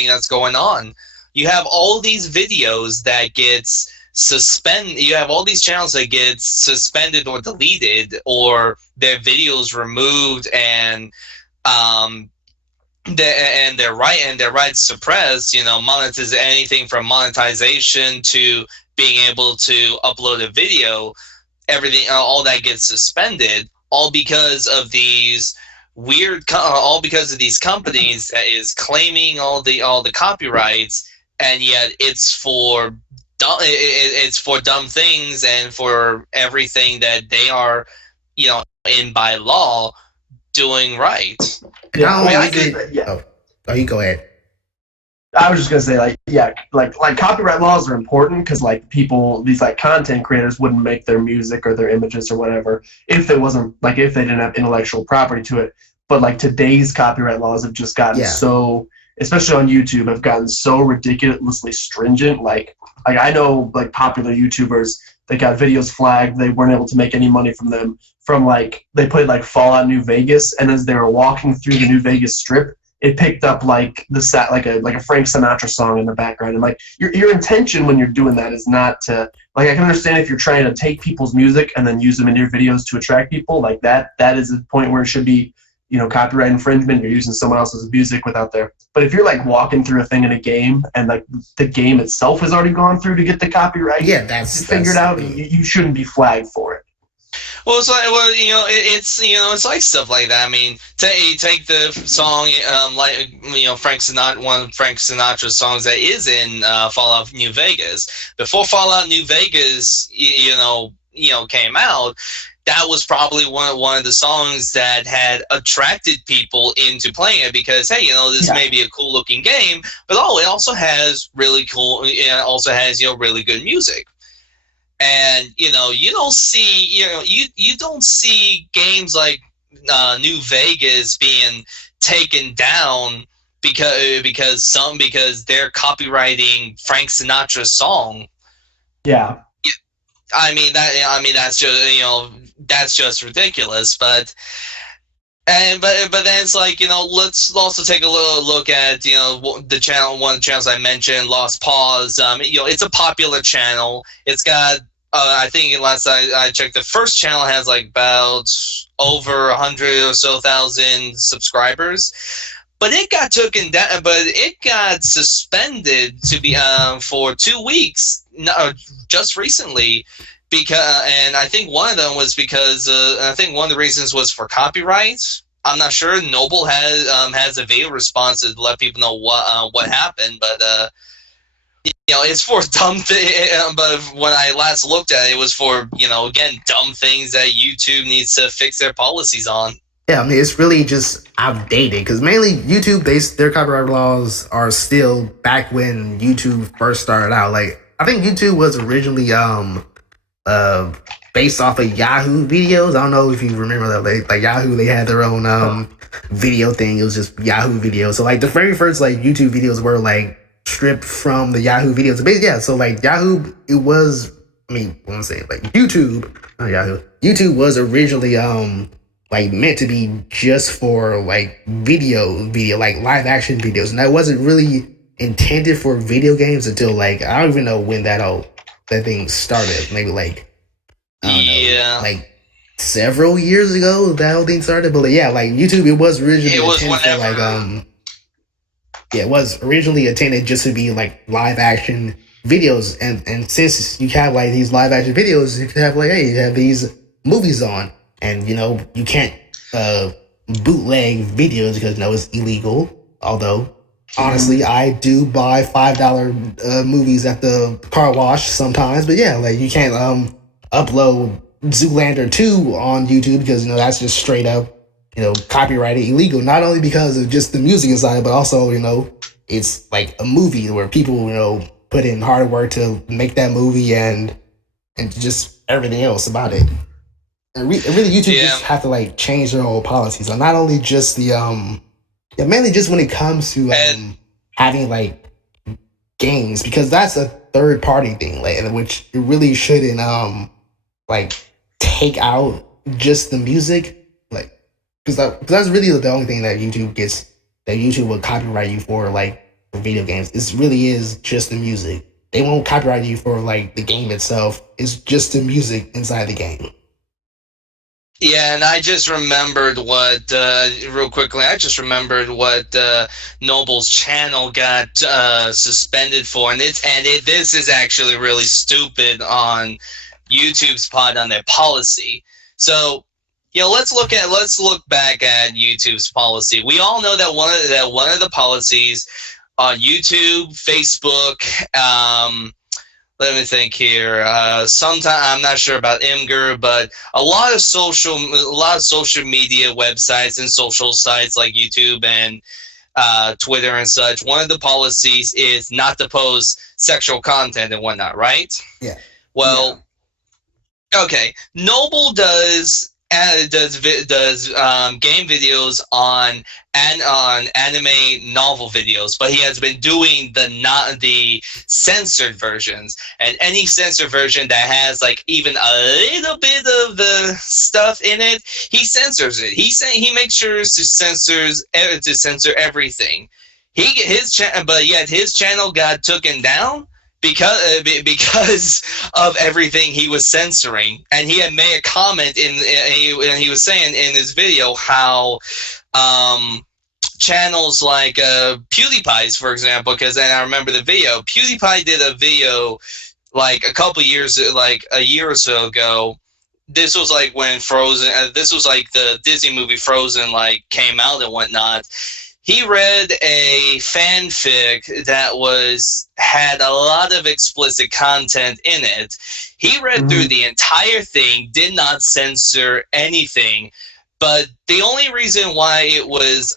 that's going on. You have all these videos that gets suspended. You have all these channels that get suspended or deleted, or their videos removed, and their rights suppressed. You know, anything from monetization to being able to upload a video, everything, all that gets suspended, all because of these all because of these companies that is claiming all the copyrights, and yet it's for dumb things and for everything that they are, you know, in by law doing right. You go ahead. I was just gonna say, like copyright laws are important because like these like content creators wouldn't make their music or their images or whatever if they didn't have intellectual property to it. But like today's copyright laws have just gotten so, especially on YouTube, have gotten so ridiculously stringent. Like I know like popular YouTubers that got videos flagged. They weren't able to make any money from them. From like they played like Fallout New Vegas, and as they were walking through the New Vegas Strip, it picked up like a Frank Sinatra song in the background. And like your intention when you're doing that is not to, like, I can understand if you're trying to take people's music and then use them in your videos to attract people, like that is a point where it should be, you know, copyright infringement. You're using someone else's music without their. But if you're like walking through a thing in a game and like the game itself has already gone through to get the copyright, that's figured out, you shouldn't be flagged for it. Well, it's like, it's like stuff like that. I mean, take the song, Frank Sinatra, one of Frank Sinatra's songs that is in Fallout New Vegas. Before Fallout New Vegas, came out, that was probably one of the songs that had attracted people into playing it because, hey, this may be a cool looking game, but it also has really cool, really good music. And you don't see games like New Vegas being taken down because they're copyrighting Frank Sinatra's song. Yeah. That's just ridiculous. But then it's like, let's also take a little look at one of the channels I mentioned, Lost Pause. It's a popular channel. It's got I think last I checked, the first channel has like about over 100 or so thousand subscribers, but it got taken down. But it got suspended to be for 2 weeks, just recently, and I think one of them was because I think one of the reasons was for copyright. I'm not sure. Noble has a video response to let people know what happened, but. It's for dumb things, but when I last looked at it, it was for, again, dumb things that YouTube needs to fix their policies on. Yeah, I mean, it's really just outdated because mainly YouTube, their copyright laws are still back when YouTube first started out. Like, I think YouTube was originally based off of Yahoo videos. I don't know if you remember that. Like Yahoo, they had their own video thing. It was just Yahoo videos. So like the very first like YouTube videos were like stripped from the Yahoo videos. But yeah, so like Yahoo, it was, YouTube, not Yahoo. YouTube was originally like meant to be just for like video like live action videos, and that wasn't really intended for video games until like I don't even know when that thing started. Maybe like I don't know, Yeah. like several years ago that whole thing started. But like, yeah, like YouTube, it was originally It was intended for like whenever. yeah, it was originally intended just to be like live action videos, and since you have like these live action videos, you can have like, hey, you have these movies on, and you know you can't bootleg videos because it's illegal. Although honestly, I do buy $5 movies at the car wash sometimes, but yeah, like you can't upload Zoolander 2 on YouTube because that's just straight up copyrighted illegal, not only because of just the music inside, but also, it's like a movie where people, put in hard work to make that movie and just everything else about it. And really, YouTube just have to like change their whole policies. So not only just the mainly just when it comes to having like games, because that's a third party thing, like, which it really shouldn't like take out just the music, like, because that's really the only thing that YouTube will copyright you for, like, for video games. It really is just the music. They won't copyright you for like the game itself. It's just the music inside the game. Yeah, and I just remembered real quickly, Noble's channel got suspended for, and this is actually really stupid on YouTube's part on their policy. So, let's look back at YouTube's policy. We all know that one of the policies on YouTube, Facebook, let me think here. Sometime I'm not sure about Imgur, but a lot of social media websites and social sites like YouTube and Twitter and such. One of the policies is not to post sexual content and whatnot, right? Yeah. Well, okay. Noble does game videos on anime novel videos, but he has been doing the censored versions, and any censored version that has like even a little bit of the stuff in it, he censors it. He makes sure to censor everything. But yet his channel got taken down because of everything he was censoring. And he had made a comment and he was saying in his video how channels like PewDiePie's, for example, because then I remember the video. PewDiePie did a video like a year or so ago. This was like when Frozen, this was like the Disney movie Frozen like came out and whatnot. He read a fanfic that had a lot of explicit content in it. He read through the entire thing, did not censor anything, but the only reason why it was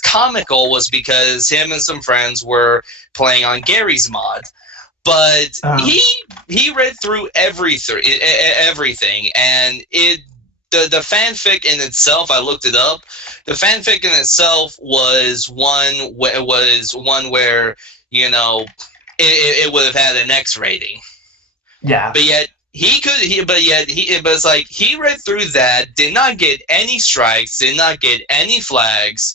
comical was because him and some friends were playing on Gary's mod. But he read through everything, and the fanfic in itself, I looked it up. The fanfic in itself was one where it would have had an X rating. Yeah. But yet it's like he read through that, did not get any strikes, did not get any flags.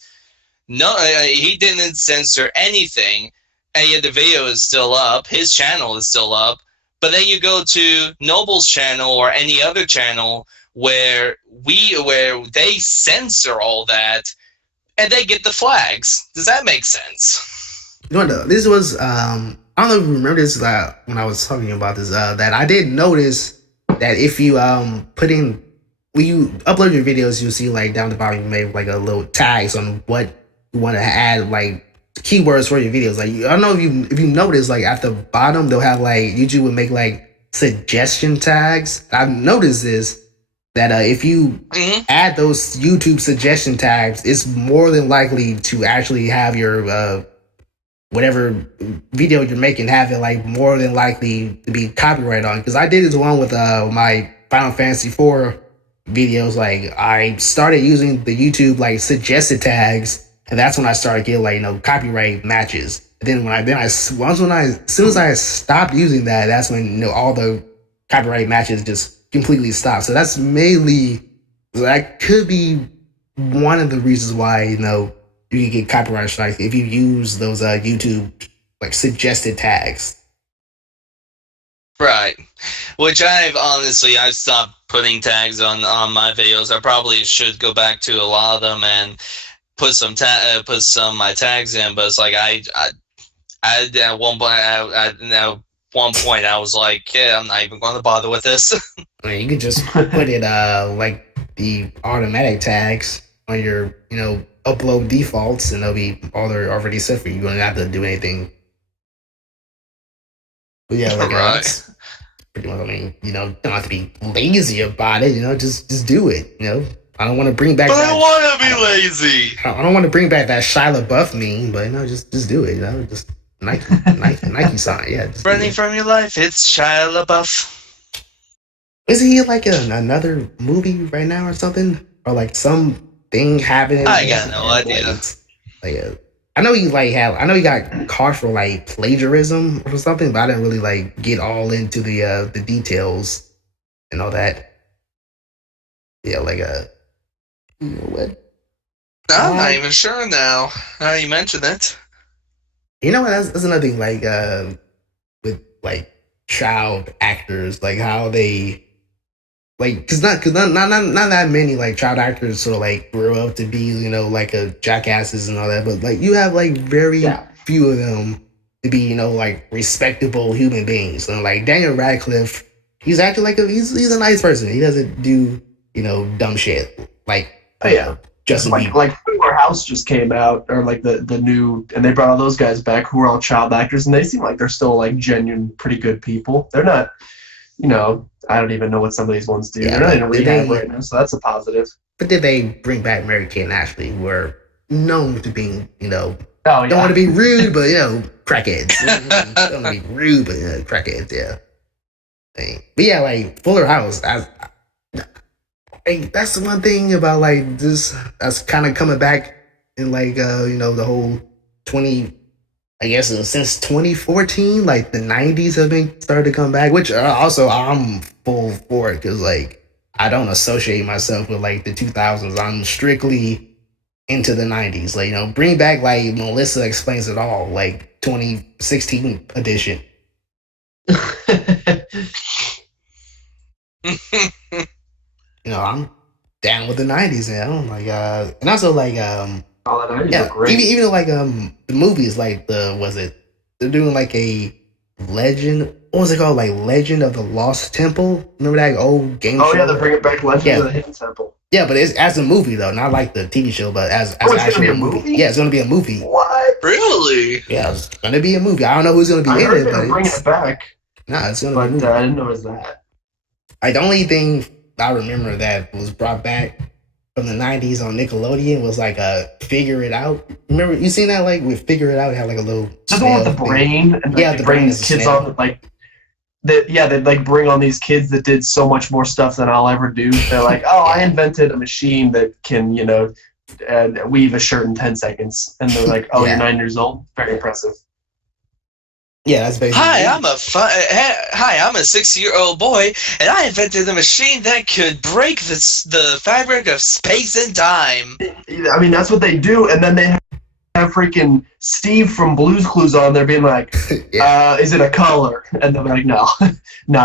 No, he didn't censor anything, and yet the video is still up. His channel is still up. But then you go to Noble's channel or any other channel where they censor all that, and they get the flags. Does that make sense? This was I don't know if you remember this when I was talking about this, that I did notice that if you when you upload your videos, you'll see like down the bottom you made like a little tags on what you want to add, like keywords for your videos. Like I don't know if you notice, like at the bottom they'll have like YouTube would make like suggestion tags. I've noticed this, that if you add those YouTube suggestion tags, it's more than likely to actually have your whatever video you're making have it like more than likely to be copyrighted on. Because I did this one with my Final Fantasy IV videos. Like I started using the YouTube like suggested tags, and that's when I started getting like copyright matches. And then as soon as I stopped using that, that's when all the copyright matches just completely stopped. So that could be one of the reasons why you can get copyright strikes if you use those YouTube like suggested tags. Right. Which I've stopped putting tags on my videos. I probably should go back to a lot of them and put some of my tags in. But it's like I at one point at one point I was like, yeah, I'm not even going to bother with this. I mean, you could just put it like the automatic tags on your, upload defaults, and they'll be already set for you. You don't have to do anything. But yeah, like Right. that's pretty much. I mean, you don't have to be lazy about it. Just do it. I don't want to bring back. But I that, want to be lazy. I don't want to bring back that Shia LaBeouf meme, but just do it. Just Nike sign. Yeah, just Running from your life, it's Shia LaBeouf. Isn't he like another movie right now or something, or like something happening? I got no idea. I know he I know he got caught for like plagiarism or something, but I didn't really like get all into the details and all that. Yeah, what? I'm not even sure now. Now you mention it. You know what? That's another thing. With like child actors, like how they. Cause not that many like child actors sort of like grew up to be like a jackasses and all that, but like you have like very few of them to be like respectable human beings. So like Daniel Radcliffe, he's actually like he's a nice person. He doesn't do dumb shit like Justin Bieber. Like Fuller House just came out, or like the new, and they brought all those guys back who are all child actors, and they seem like they're still like genuine, pretty good people. They're not. I don't even know what some of these ones do. Yeah, they're not in a rehab right now, so that's a positive. But did they bring back Mary-Kate and Ashley, who were known to being, don't want to be rude, but, crackheads. Don't want to be rude, but, crackheads, yeah. But yeah, like, Fuller House, that's the one thing about, like, this, that's kind of coming back in, like, the whole since 2014, like the 90s have been started to come back, which also I'm full for it because like I don't associate myself with like the 2000s. I'm strictly into the 90s. Like bring back like Melissa Explains It All, like 2016 edition. I'm down with the 90s now. Like and also like even like the movies like they're doing like a Legend, what was it called, like Legend of the Lost Temple? Remember that old game show? Oh yeah, they're bringing back Legend of the Hidden Temple. Yeah, but it's as a movie though, not like the TV show, but as actually a movie. Yeah, it's gonna be a movie. What? Really? Yeah, it's gonna be a movie. I don't know who's gonna be in it, but bringing it back. Nah, it's gonna be a movie. I didn't know it was that. Like the only thing I remember that was brought back from the 90s on Nickelodeon was like Figure It Out. Remember you seen that like with Figure It Out? It had like a little just the one with the brain and like, the bring brain these kids on like they'd like bring on these kids that did so much more stuff than I'll ever do. They're like, oh, I invented a machine that can weave a shirt in 10 seconds, and they're like, oh, you're 9 years old, very impressive. Yeah, that's basically. Hi, I'm a 6-year-old boy, and I invented a machine that could break the fabric of space and time. I mean, that's what they do, and then they have freaking Steve from Blue's Clues on there being like, is it a color? And they're like, no,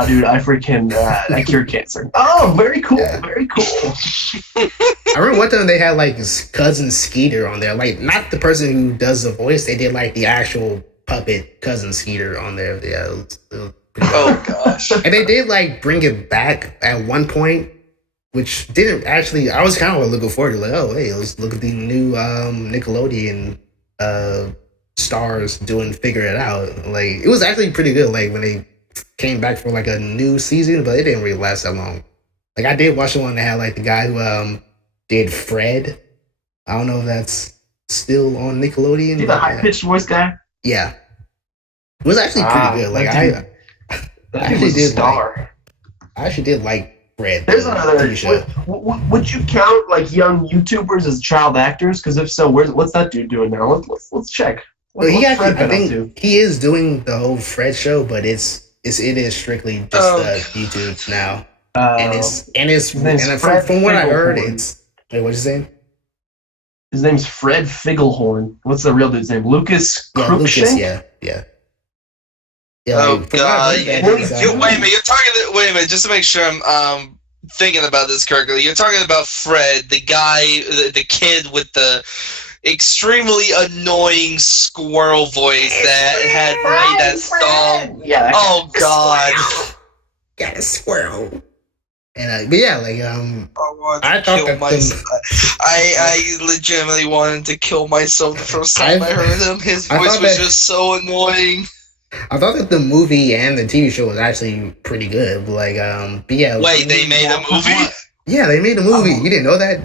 dude, I freaking I cured cancer. Oh, very cool, very cool. I remember one time they had like his cousin Skeeter on there, like not the person who does the voice. They did like the actual puppet cousin Skeeter on there. Yeah, it was oh gosh. And they did like bring it back at one point, which didn't actually. I was kind of looking forward to like, oh hey, let's look at the new Nickelodeon stars doing Figure It Out. Like it was actually pretty good. Like when they came back for like a new season, but it didn't really last that long. Like I did watch the one that had like the guy who did Fred. I don't know if that's still on Nickelodeon. See the high pitched voice guy? Yeah, it was actually pretty good. Like I actually did I actually did like Fred. There's another show. Would you count like young YouTubers as child actors? Because if so, what's that dude doing now? Let's check. Well, I think he is doing the whole Fred show, but it is strictly just YouTube now. From what I heard, it's wait, what'd you say? His name's Fred Figglehorn. What's the real dude's name? Lucas Cruikshank? Lucas, yeah. Yeah, Oh like, from what I God! read, that Wait is, a minute. You're talking. Wait a minute. Just to make sure I'm thinking about this correctly. You're talking about Fred, the guy, the kid with the extremely annoying squirrel voice that had made that song. Yeah. Oh God! got a squirrel. And but yeah, like I I thought kill that myself. I legitimately wanted to kill myself the first time I heard him. His voice was just so annoying. I thought that the movie and the TV show was actually pretty good. But like but yeah. Wait, they made a movie? Yeah, they made a movie. You didn't know that?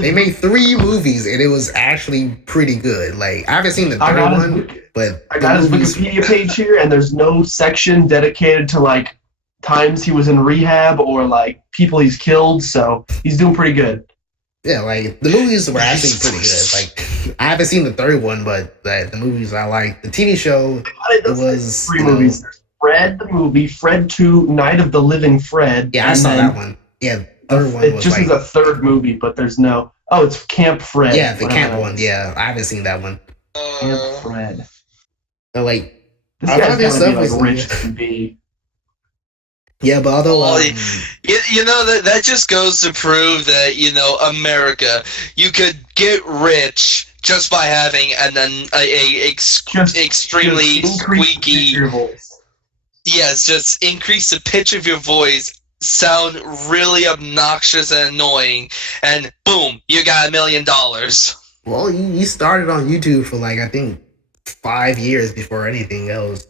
They made 3 movies, and it was actually pretty good. Like I haven't seen the third one, but I got his Wikipedia page here, and there's no section dedicated to like times he was in rehab or like people he's killed. So he's doing pretty good. Yeah, like the movies were actually pretty good. Like I haven't seen the third one, but the movies I like. The TV show, it was 3 movies. There's Fred the movie, Fred 2, Night of the Living Fred. Yeah, I saw that one. Yeah. Third one it was just like, is a third movie, but there's no. Oh, it's Camp Fred. Yeah, the camp one. Yeah, I haven't seen that one. Camp Fred. So like, This I guy's thought gotta be like rich as can be. Yeah, but although you know that just goes to prove that America, you could get rich just by having extremely squeaky. Yes, just increase the pitch of your voice. Sound really obnoxious and annoying, and boom, you got $1 million. Well, you started on YouTube for like I think 5 years before anything else,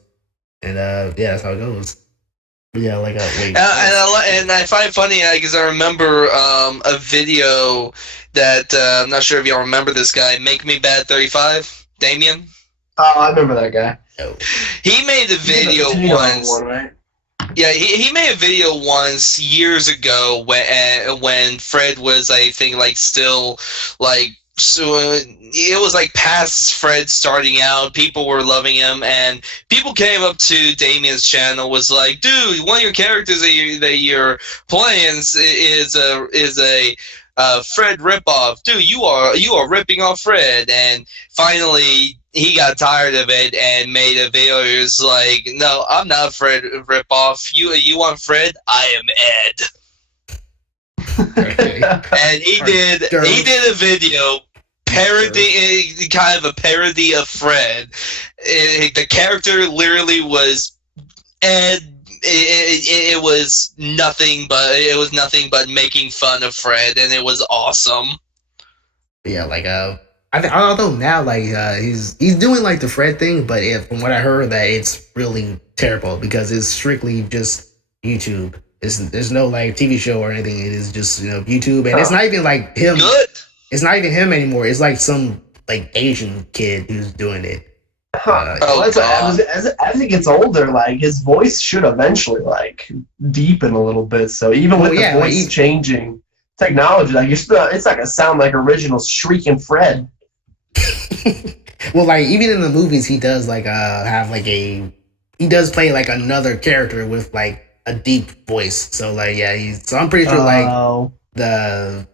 and yeah, that's how it goes. Yeah, like wait. And I find it funny because I remember a video that I'm not sure if y'all remember this guy, Make Me Bad 35, Damien. Oh, I remember that guy. He made a video once. One, right? Yeah, he made a video once years ago when Fred was, I think, like still like. So it was like past Fred starting out. People were loving him, and people came up to Damien's channel was like, "Dude, one of your characters that you're playing is a Fred ripoff. Dude, you are ripping off Fred." And finally, he got tired of it and made a video. He was like, "No, I'm not Fred ripoff. You want Fred? I am Ed." Okay. And he did a video parody, kind of a parody of Fred. The character literally was Ed. It was nothing but making fun of Fred, and it was awesome. Yeah, like although now like he's doing like the Fred thing, but from what I heard that it's really terrible because it's strictly just YouTube. There's no like TV show or anything. It is just YouTube, and it's not even like him. Good. It's not even him anymore. It's like some like Asian kid who's doing it. As he gets older, like his voice should eventually like deepen a little bit. So even with the voice changing technology, like it's not gonna sound like original shrieking Fred. Well, like even in the movies, he does like have like he does play like another character with like a deep voice. So like so I'm pretty sure like the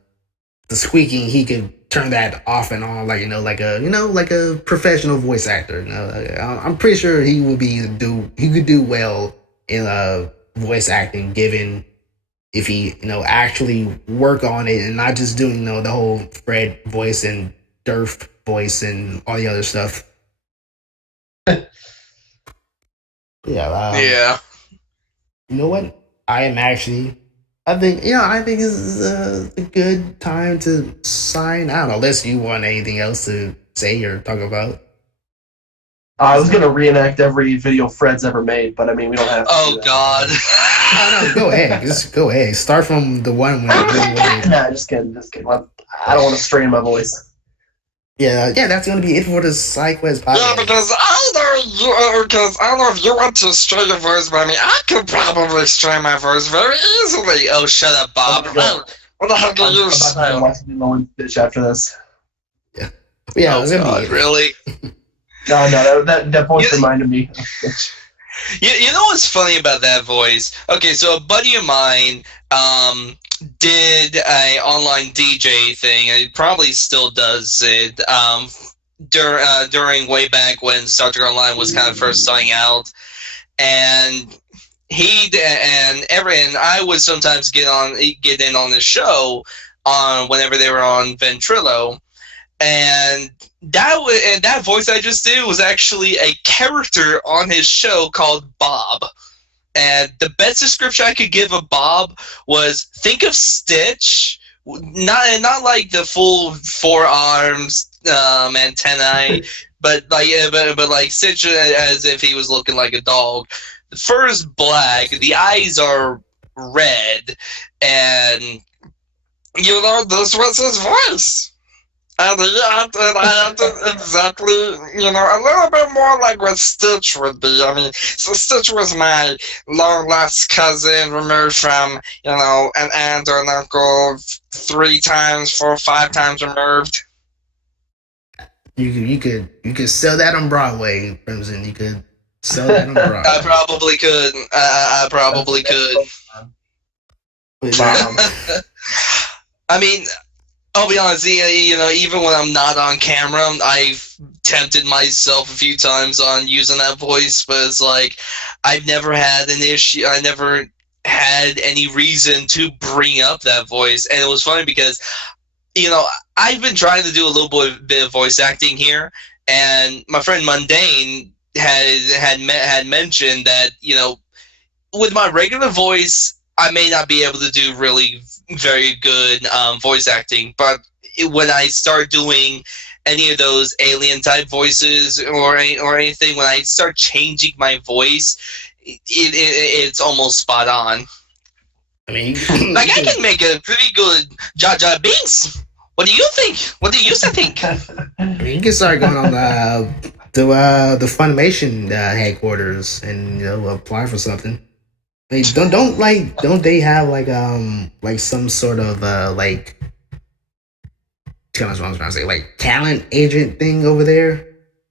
squeaking, he could turn that off and on, like like a professional voice actor. I'm pretty sure he could do well in voice acting, given if he actually work on it and not just doing the whole Fred voice and Durf voice and all the other stuff. Yeah. You know what? I think this is a good time to sign out, unless you want anything else to say or talk about. I was gonna reenact every video Fred's ever made, but I mean we don't have to. Oh God. No, go ahead. Just go ahead. Start from the one when Nah, just kidding. I don't want to strain my voice. Yeah, that's gonna be it for the Sidekuest podcast. Yeah, because I don't know if you want to strain your voice by me. I could probably strain my voice very easily. Oh, shut up, Bob. What the heck are you? I'm watching the bitch after this. Yeah, oh God, really? No, that voice reminded me. You know what's funny about that voice? Okay, so a buddy of mine did a online DJ thing, and he probably still does it during way back when Star Trek Online was kind of first starting out. and I would sometimes get in on the show on whenever they were on Ventrilo, and that voice I just did was actually a character on his show called Bob. And the best description I could give of Bob was, think of Stitch, not like the full forearms, antennae, but like Stitch as if he was looking like a dog. The fur is black, the eyes are red, and this was his voice. And I had to exactly, a little bit more like what Stitch would be. I mean, so Stitch was my long-lost cousin, removed from, an aunt or an uncle 3 times, 4 or 5 times removed. You could sell that on Broadway, Crimson. You could sell that on Broadway. I probably could. I probably could. I mean, I'll be honest, even when I'm not on camera, I've tempted myself a few times on using that voice, but it's like, I've never had an issue, I never had any reason to bring up that voice. And it was funny because, I've been trying to do a little bit of voice acting here, and my friend Mundane had mentioned that, with my regular voice, I may not be able to do really very good voice acting, but when I start doing any of those alien type voices or anything, when I start changing my voice, it's almost spot on. I mean, I can make a pretty good Jar Jar Binks. What do you think? What do you used to think? I mean, you can start going on the Funimation headquarters and apply for something. They don't they have like some sort of what I'm trying to say, like talent agent thing over there?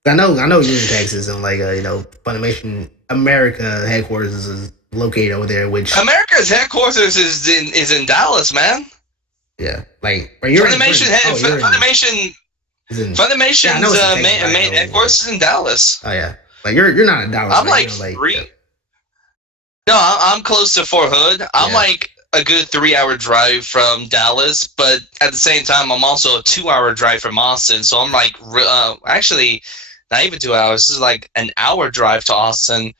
I know you're in Texas, and Funimation America headquarters is located over there. Which America's headquarters is in Dallas, man. Yeah, like you're Funimation's main headquarters is in Dallas. Oh yeah, like you're not in Dallas. I'm like 3. No, I'm close to Fort Hood. I'm like a good 3-hour drive from Dallas, but at the same time, I'm also a 2-hour drive from Austin. So I'm like, actually, not even 2 hours. This is like an hour drive to Austin.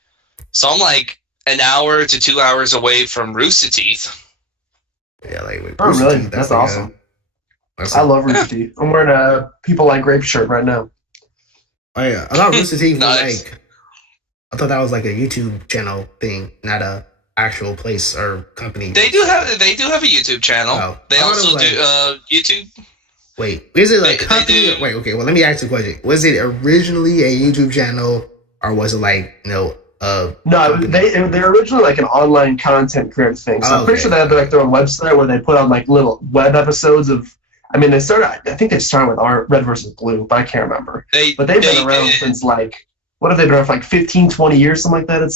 So I'm like an hour to 2 hours away from Rooster Teeth. Yeah, like oh really? That's awesome. I love Rooster Teeth. I'm wearing a People Like Grape shirt right now. Oh yeah, I thought Rooster Teeth was Nice. I thought that was like a YouTube channel thing, not a actual place or company. They do have a YouTube channel. Oh. They also do YouTube. Wait, is it a company? Wait, okay. Well, let me ask you a question. Was it originally a YouTube channel, or was it No, they're originally like an online content creator thing. So I'm pretty sure they have like their own website where they put on like little web episodes of. I mean, I think they started with Red versus Blue, but I can't remember. But they've been around since like. What have they been around for, like 15, 20 years, something like that?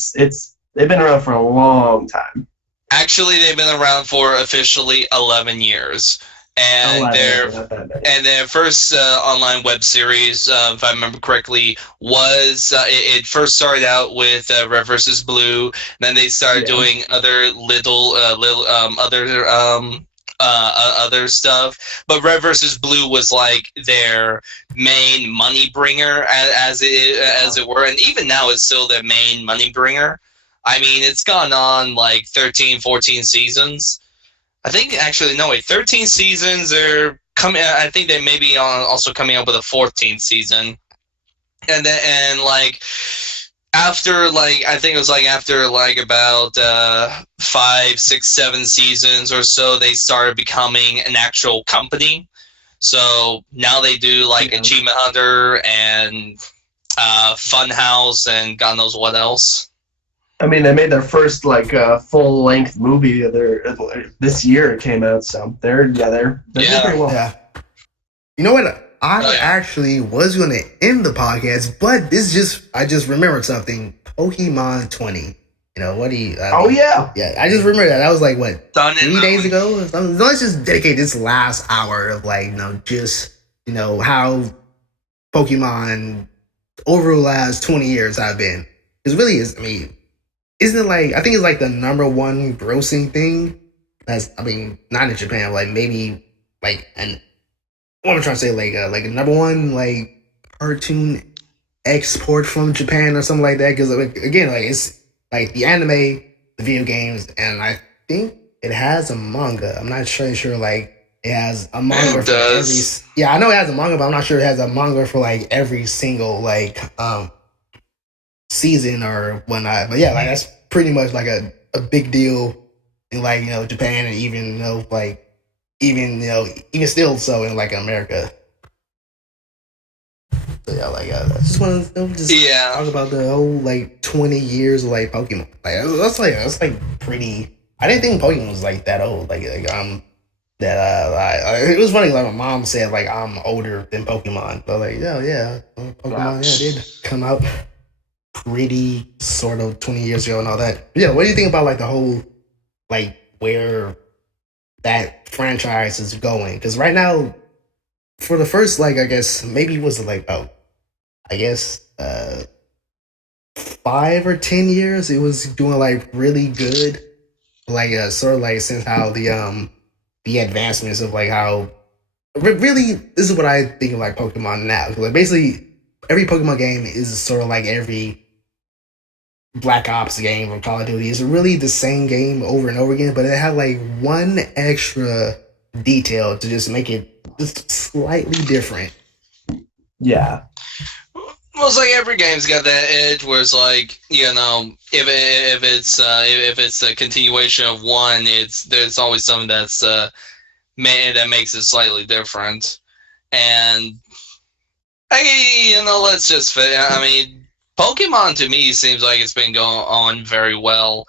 They've been around for a long time. Actually, they've been around for officially 11 years. And their first online web series, if I remember correctly, was it first started out with Red versus Blue. Then they started doing other other stuff, but Red versus Blue was like their main money bringer, as it were, and even now it's still their main money bringer. I mean, it's gone on like 13, 14 seasons. I think 13 seasons. They're coming. I think they may be also coming up with a 14th season, and after about 5, 6, 7 seasons or so, they started becoming an actual company. So now they do like Achievement Hunter and Funhouse and God knows what else. I mean, they made their first full length movie this year. It came out, so they're doing pretty well. Yeah. You know what? I actually was going to end the podcast, but I just remembered something. Pokemon 20. What do you... yeah. Yeah, I just remembered that. That was like, what, 3 days ago? Or something? So let's just dedicate this last hour of how Pokemon over the last 20 years have been. It really is, isn't it like, I think it's like the number one grossing thing. That's, I mean, not in Japan, like maybe like what I'm trying to say, like a number one like cartoon export from Japan or something like that. Because again, like it's like the anime, the video games, and I think it has a manga. I'm not sure like it has a manga It for does. I know it has a manga, but I'm not sure it has a manga for like every single like season or whatnot. But yeah, like that's pretty much like a big deal in like, Japan, and even like even still so in like America. So yeah, like I just want to Yeah. talk about the whole like 20 years of like Pokemon. Like that's like pretty. I didn't think Pokemon was like that old. It was funny. Like my mom said, like I'm older than Pokemon. But like yeah, Pokemon did come out pretty sort of 20 years ago and all that. Yeah, what do you think about like the whole like where that franchise is going? Because right now, for the first like I guess maybe it was like 5 or 10 years, it was doing like really good. Like sort of like since how the advancements of like how really this is what I think of like Pokemon now. Like basically every Pokemon game is sort of like every Black Ops game or Call of Duty. It's really the same game over and over again, but it had like one extra detail to just make it just slightly different. Yeah. Well, it's like every game's got that edge where it's like, if it's a continuation of one, there's always something that's that makes it slightly different. And let's just I mean, Pokemon to me seems like it's been going on very well.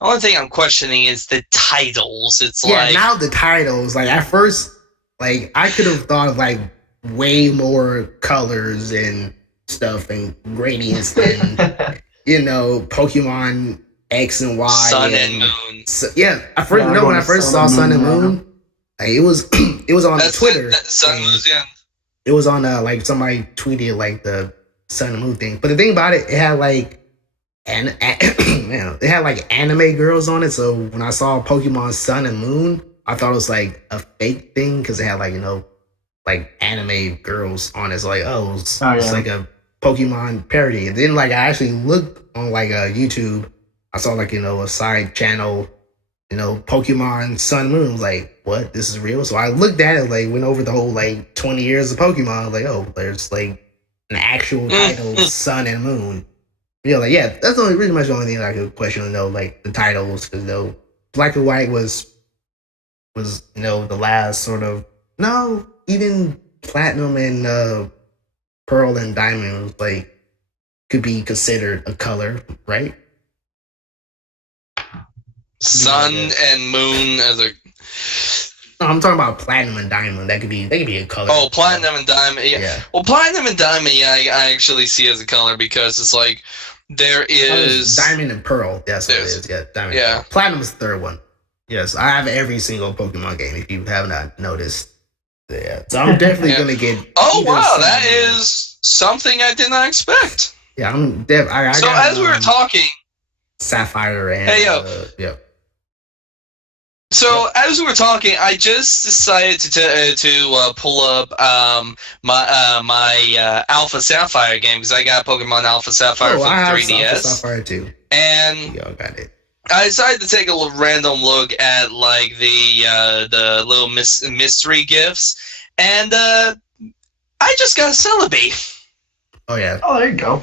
The only thing I'm questioning is the titles. It's now the titles, like at first, like I could have thought of like way more colors and stuff and gradients than Pokemon X and Y, Sun and Moon. So, yeah, when I first saw Sun and Moon, like, it was on Twitter. Sun and Moon, yeah. It was on like somebody tweeted like the Sun and Moon thing. But the thing about it, it had like it had like anime girls on it. So when I saw Pokemon Sun and Moon, I thought it was like a fake thing because it had like like anime girls on it. So like it's like a Pokemon parody. And then like I actually looked on like YouTube. I saw like a side channel, Pokemon Sun and Moon. I was like, what? This is real? So I looked at it, like went over the whole like 20 years of Pokemon. Like, there's like an actual title, Sun and Moon. That's pretty much the only thing I could question. Like the titles, because Black and White was the last sort of even Platinum and Pearl and Diamond was like could be considered a color, right? Sun and Moon as a. No, I'm talking about Platinum and Diamond. They could be a color. Oh, Platinum and Diamond. Yeah. Well, Platinum and Diamond, I actually see as a color because it's like there is Diamond and Pearl. That's what it is. Yeah, Diamond. Yeah. And Pearl. Platinum's the third one. Yes, I have every single Pokemon game. If you have not noticed, so I'm definitely gonna get. Oh wow, that is something I did not expect. Yeah, I'm. So as we were talking, Sapphire and yeah. So as we were talking, I just decided to pull up my Alpha Sapphire game because I got Pokemon Alpha Sapphire for 3DS. Alpha Sapphire too. And got it. I decided to take a random look at like the little mystery gifts, and I just got a Celebi. Oh yeah. Oh, there you go.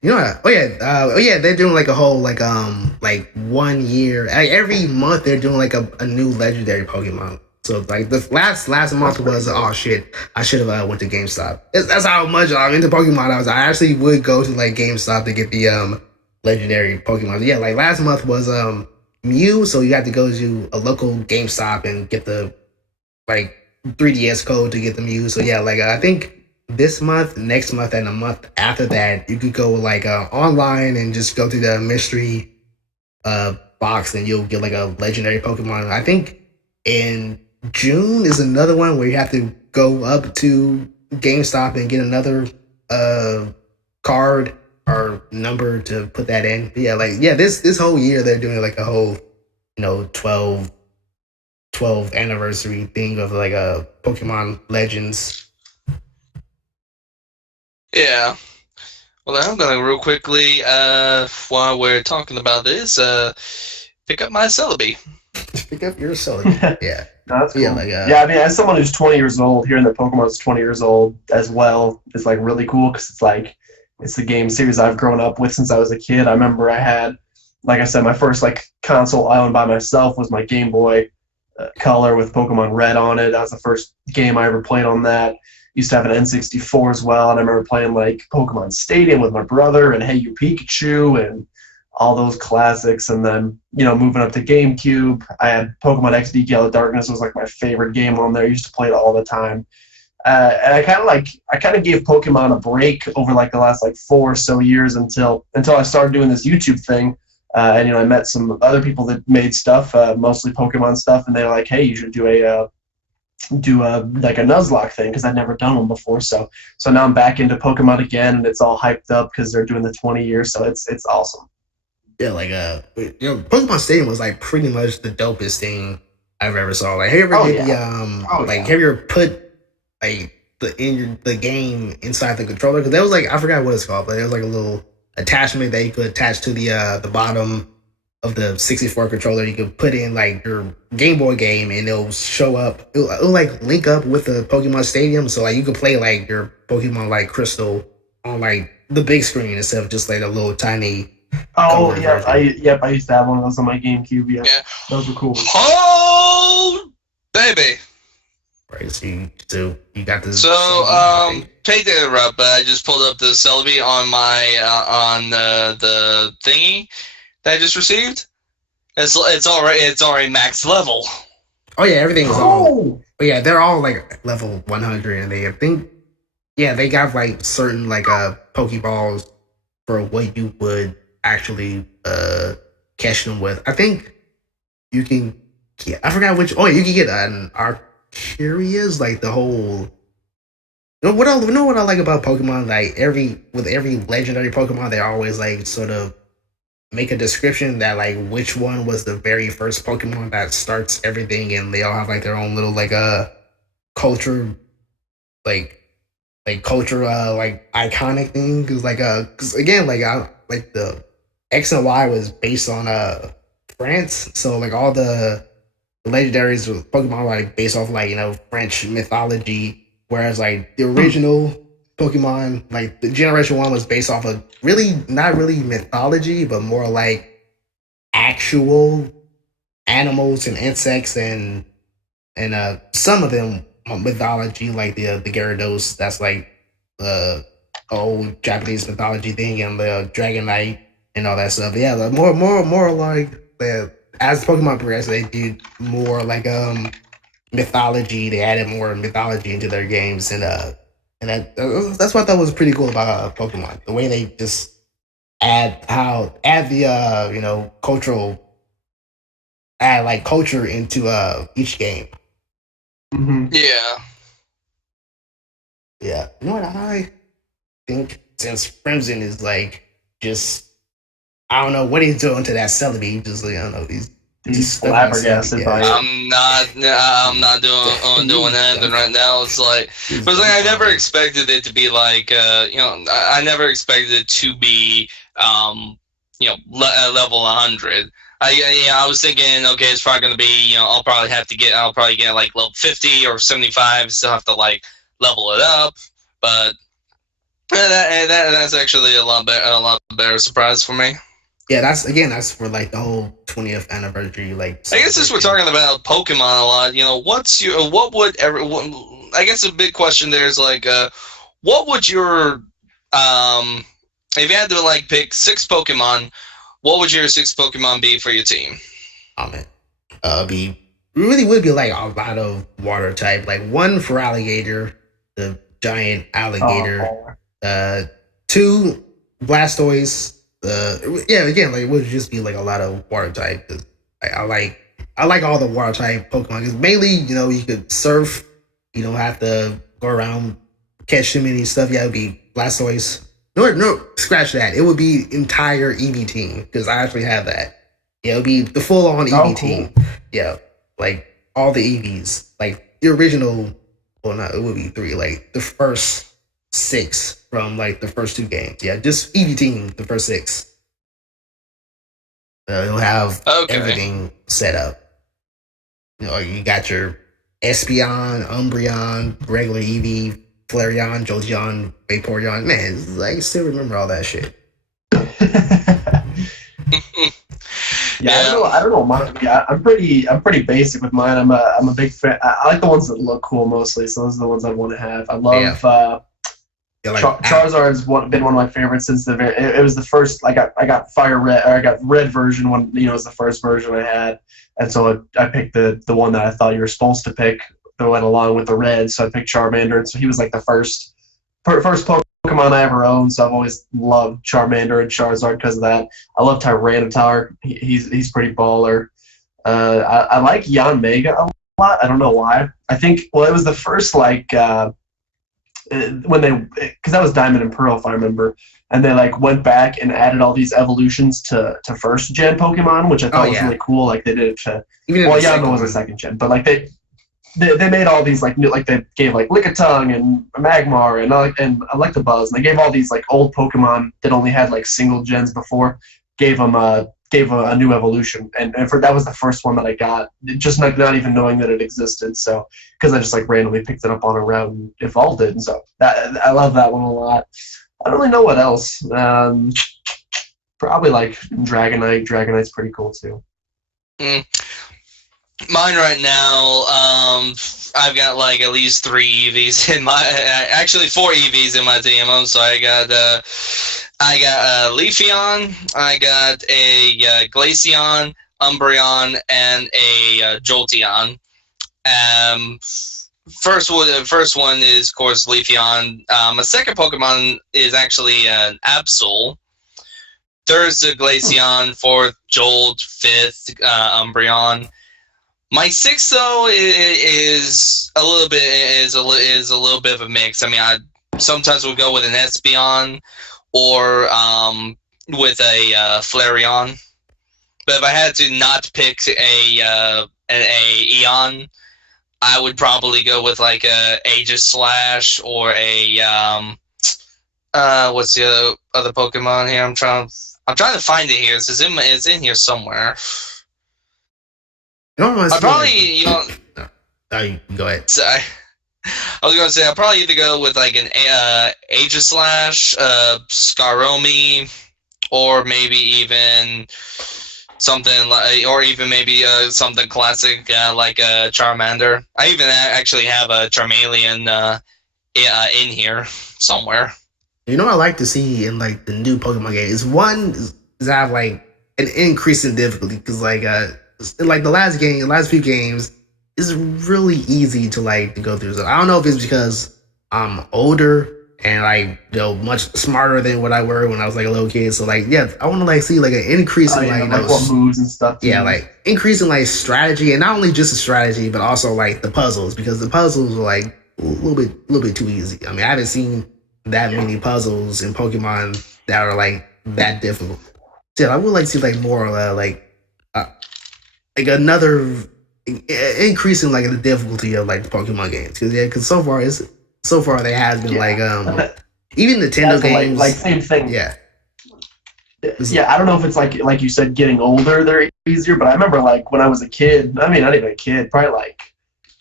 They're doing like a whole like 1 year. Like, every month they're doing like a new legendary Pokemon. So like the last month was I should have went to GameStop. That's how much I'm into Pokemon. I actually would go to like GameStop to get the legendary Pokemon. Yeah, like last month was Mew, so you had to go to a local GameStop and get the like 3DS code to get the Mew. So yeah, like I think this month, next month, and a month after that, you could go like online and just go to the mystery box, and you'll get like a legendary Pokemon. I think in June is another one where you have to go up to GameStop and get another card our number to put that in. But yeah, this whole year they're doing like a whole 12th anniversary thing of like a Pokemon Legends. Yeah. Well, I'm gonna real quickly, while we're talking about this, pick up my Celebi. Pick up your Celebi. Yeah. No, that's cool. Yeah, I mean, as someone who's 20 years old, hearing that Pokemon's 20 years old as well is like really cool because it's the game series I've grown up with since I was a kid. I remember I had, like I said, my first like console I owned by myself was my Game Boy Color with Pokemon Red on it. That was the first game I ever played on that. Used to have an N64 as well, and I remember playing like Pokemon Stadium with my brother and Hey You Pikachu and all those classics. And then moving up to GameCube, I had Pokemon XD Gala Darkness was like my favorite game on there. I used to play it all the time. And I kind of gave Pokemon a break over like the last like 4 or so years until I started doing this YouTube thing. And I met some other people that made stuff, mostly Pokemon stuff, and they were like, "Hey, you should do a like a Nuzlocke thing," because I'd never done one before. So now I'm back into Pokemon again, and it's all hyped up because they're doing the 20 years. So it's awesome. Yeah, like Pokemon Stadium was like pretty much the dopest thing I've ever saw. Like, have you ever have you ever put like the game inside the controller? Because there was like, I forgot what it's called, but there was like a little attachment that you could attach to the bottom of the 64 controller. You could put in like your Game Boy game and it'll show up. It'll like link up with the Pokemon Stadium, so like you could play like your Pokemon like Crystal on like the big screen instead of just like a little tiny. Oh yeah, I used to have one of those on my GameCube. Yeah. Those were cool. Oh baby. Right, so you got this. So take the interrupt, but I just pulled up the Celebi on my on the thingy that I just received. It's already max level. Oh yeah, everything is all. But yeah, they're all like level 100, and they got like certain like Pokeballs for what you would actually catch them with. I think you can. Yeah, I forgot which. Oh, yeah, you can get an Arceus, like the whole. What I like about Pokemon, like with every legendary Pokemon, they always like sort of make a description that like which one was the very first Pokemon that starts everything, and they all have like their own little like culture, like culture like iconic thing. Because again, like the X and Y was based on France, so like all the legendaries with Pokemon were like based off like French mythology, whereas like the original Pokemon, like the Generation 1 was based off of not really mythology, but more like actual animals and insects and some of them mythology, like the Gyarados, that's like the old Japanese mythology thing, and the Dragonite and all that stuff. Yeah, like more like as Pokemon progressed, they did more like mythology. They added more mythology into their games, and that's what I thought was pretty cool about Pokemon. The way they just add the culture into each game. Mm-hmm. Yeah. You know what I think? Since Crimson is like just, I don't know what he's doing to that Celebi. Just like, I don't know, he's flabbergasted by it. I'm not doing anything right now. It's like, but it's like I never expected it to be like, I never expected it to be, level 100. I was thinking, okay, it's probably gonna be, I'll probably get like level 50 or 75. Still have to like level it up, but that's actually a lot better surprise for me. Yeah, that's for like the whole 20th anniversary. Like, I guess since we're talking about Pokemon a lot, I guess a big question there is like, what would your if you had to like pick 6 Pokemon, what would your 6 Pokemon be for your team? Oh man, really would be like a lot of water type. Like 1 for alligator, the giant alligator. 2 Blastoise. Again, like it would just be like a lot of water type. I like all the water type Pokemon because mainly you could surf. You don't have to go around catch too many stuff. Yeah, it'd be Blastoise. no, scratch that. It would be entire EV team because I actually have that. Yeah, it would be the full on EV team. Yeah, like all the EVs, like the original. Well, not it would be 3. Like the first 6 from like the first 2 games. Yeah, just EV team, the first 6. You'll have everything set up. You got your Espeon, Umbreon, regular Eevee, Flareon, Jolteon, Vaporeon. Man, I still remember all that shit. I don't know. I'm pretty basic with mine. I'm a big fan. I like the ones that look cool mostly. So those are the ones I want to have. I love. Charizard's been one of my favorites since it was the first. I got Fire Red, or I got Red version when it was the first version I had, and so I picked the one that I thought you were supposed to pick that went along with the red. So I picked Charmander, and so he was like the first Pokemon I ever owned. So I've always loved Charmander and Charizard because of that. I love Tyranitar. He's pretty baller. I like Yanmega a lot. I don't know why. I think it was the first because that was Diamond and Pearl if I remember, and they went back and added all these evolutions to first gen Pokemon, which I thought was really cool. Like they did it to Yanma was a second gen, but they made all these new, they gave Lickitung and Magmar and I like the Buzz, and they gave all these old Pokemon that only had single gens before, gave a new evolution, and that was the first one that I got, just not even knowing that it existed. So because I just randomly picked it up on a route and evolved it, and so I love that one a lot. I don't really know what else. Probably Dragonite. Dragonite's pretty cool too. Mine right now, I've got at least 3 EVs in my, actually 4 EVs in my TMO. So I got Leafeon, I got a Glaceon, Umbreon, and a Jolteon. First one is of course Leafeon. My second Pokemon is actually an Absol. Third's a Glaceon. Fourth Jolt. Fifth Umbreon. My sixth though is a little bit of a mix. I mean, I sometimes will go with an Espeon or with a Flareon. But if I had to not pick an Eon, I would probably go with a Aegislash or a what's the other Pokemon here? I'm trying to find it here. It's in here somewhere. I'd probably go ahead. Sorry. I was gonna say I'll probably either go with an Aegislash, Scaromi, or maybe even something something classic like a Charmander. I even actually have a Charmeleon in here somewhere. I like to see in the new Pokemon games is have an increase in difficulty, because the last few games is really easy to to go through. So I don't know if it's because I'm older and much smarter than what I were when I was a little kid. So I want to see an increase in what moves and stuff. Yeah, increase in strategy, and not only just the strategy, but also the puzzles, because the puzzles are a little bit too easy. I mean, I haven't seen that many puzzles in Pokemon that are that difficult. Yeah, I would like to see more another increase in the difficulty of the Pokemon games, because so far they have been even Nintendo games same thing. Yeah, I don't know if it's like you said, getting older they're easier, but I remember when I was a kid. I mean, not even a kid, probably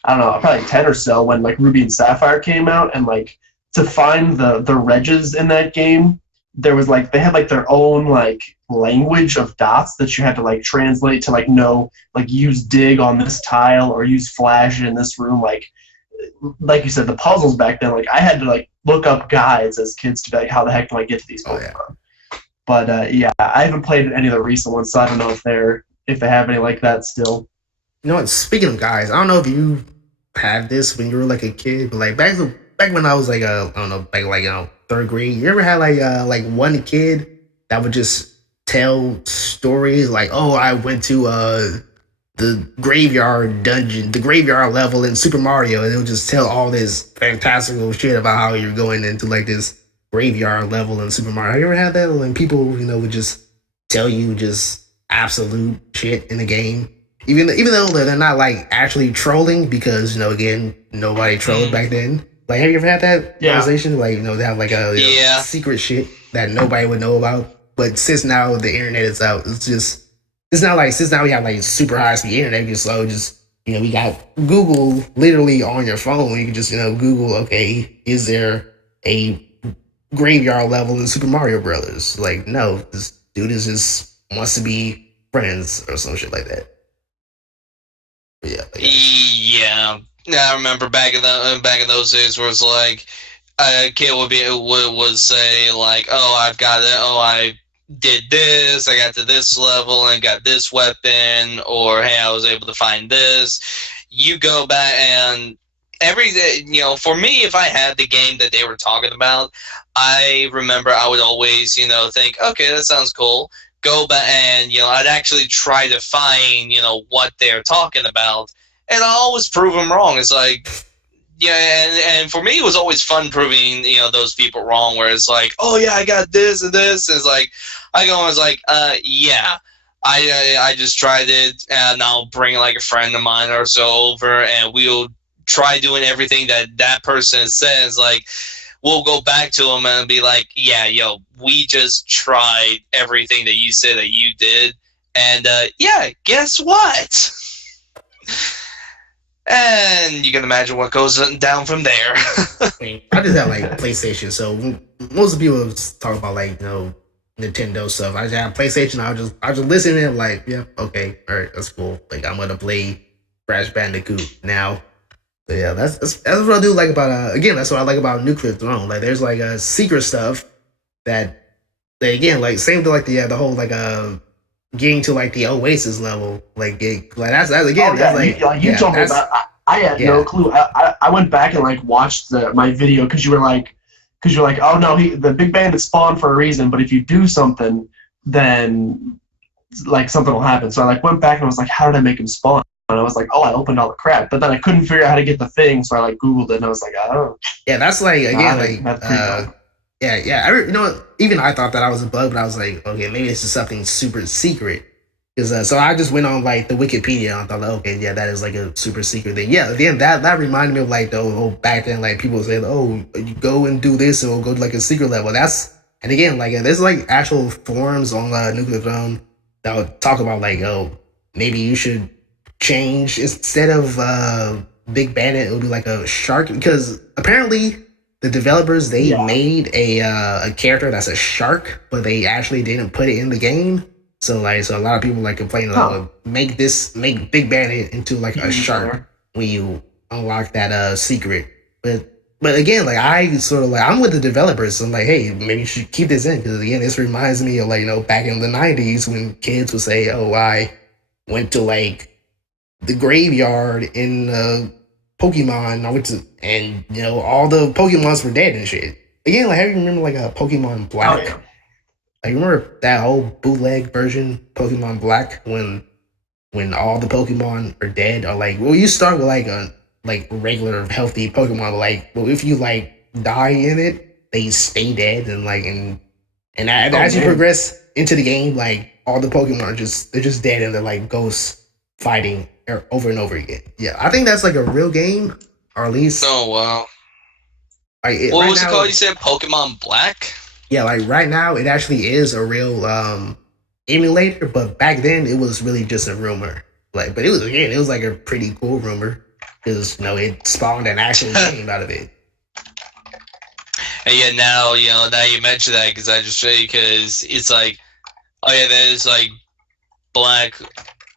I don't know, probably 10 or so, when Ruby and Sapphire came out, and to find the regs in that game, there was they had their own language of dots that you had to translate to know use dig on this tile or use flash in this room. Like you said, the puzzles back then, I had to look up guides as kids to be how the heck do I get to these Pokemon. Yeah. But I haven't played any of the recent ones, so I don't know if they have any like that still. Speaking of guides, I don't know if you had this when you were a kid, but back when I was I don't know, back third grade, you ever had one kid that would just tell stories I went to the graveyard dungeon, the graveyard level in Super Mario, and it would just tell all this fantastical shit about how you're going into this graveyard level in Super Mario. Have you ever had that when people, would just tell you just absolute shit in the game? Even though they're not like actually trolling because, again, nobody trolled back then. Like, have you ever had that conversation? Like, they have like a secret shit that nobody would know about. But since now the internet is out, it's not like, since now we have like super high speed internet, we got Google literally on your phone. You can just, Google, okay, is there a graveyard level in Super Mario Brothers? Like, no, this dude just wants to be friends or some shit like that. But yeah. I remember back in those days where it's like a kid would say like, oh, I've got it. Oh, I did this. I got to this level and got this weapon, or hey, I was able to find this. You go back and every day, for me, if I had the game that they were talking about, I remember I would always, think, okay, that sounds cool. Go back and, I'd actually try to find, what they're talking about. And I always prove them wrong. It's like, and for me, it was always fun proving, those people wrong, where it's like, oh, yeah, I got this and this. And it's like, I was like, yeah, I just tried it, and I'll bring like a friend of mine or so over, and we'll try doing everything that person says. Like, we'll go back to them and be like, yeah, we just tried everything that you said that you did. And, guess what? And you can imagine what goes down from there. I just have like PlayStation, so most of the people talk about like Nintendo stuff. I just have PlayStation. I just listen to it like, yeah, okay, all right, that's cool. Like, I'm gonna play Crash Bandicoot now. So yeah, that's what I do like about again. That's what I like about Nuclear Throne. Like, there's like secret stuff that again, like same to like the whole like getting to like the Oasis level, like that's again. That's like you told me about. I had no clue. I went back and like watched my video because you're like, oh no, the big bandit spawned for a reason, but if you do something, then like something will happen. So I like went back and was like, how did I make him spawn? And I was like, oh, I opened all the crap, but then I couldn't figure out how to get the thing, so I like Googled it and I was like, oh. Yeah, that's like again Yeah. Even I thought that I was a bug, but I was like, okay, maybe this is something super secret. Because so I just went on like the Wikipedia and I thought, like, okay, yeah, that is like a super secret thing. Yeah, then that reminded me of like the back then, like people say, oh, you go and do this and we'll go to like a secret level. And again, like there's like actual forums on Nuclear Throne that would talk about like, oh, maybe you should change instead of Big Bandit, it would be like a shark, because apparently the developers made a character that's a shark, but they actually didn't put it in the game. So a lot of people like complaining, make Big Bandit into like a shark when you unlock that secret. But again, like I sort of like I'm with the developers. So I'm like, hey, maybe you should keep this in, because again, this reminds me of like back in the 90s when kids would say, oh, I went to like the graveyard in Pokemon. I went to, and all the Pokemons were dead and shit. Again, like, have you remember like a Pokemon Black? Oh, yeah. Like, remember that whole bootleg version, Pokemon Black, when all the Pokemon are dead, or like, well, you start with like a regular healthy Pokemon, but if you like die in it, they stay dead, and as you progress into the game, like all the Pokemon are they're just dead, and they're like ghosts fighting over and over again. Yeah, I think that's like a real game, or at least. Oh wow! What was it called? You said Pokemon Black. Yeah, like right now it actually is a real emulator, but back then it was really just a rumor. But it was like a pretty cool rumor, because it spawned an actual game out of it. And yeah, now you mention that, because I just show you, because it's like, oh yeah, there's like Black.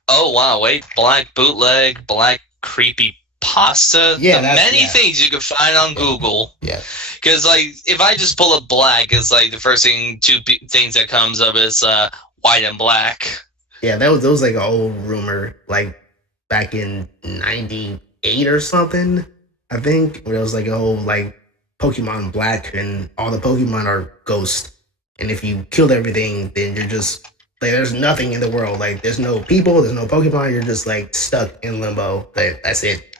Oh wow, wait, Black bootleg, Black creepy pasta. Yeah, many things you can find on Google. Yeah, because like if I just pull up Black, it's like the first two things that comes up is white and black. Yeah, that was like an old rumor, like back in '98 or something, I think, where it was like a whole like Pokemon Black and all the Pokemon are ghosts, and if you killed everything, then you're just like, there's nothing in the world. Like, there's no people, there's no Pokemon. You're just like stuck in limbo. That's it.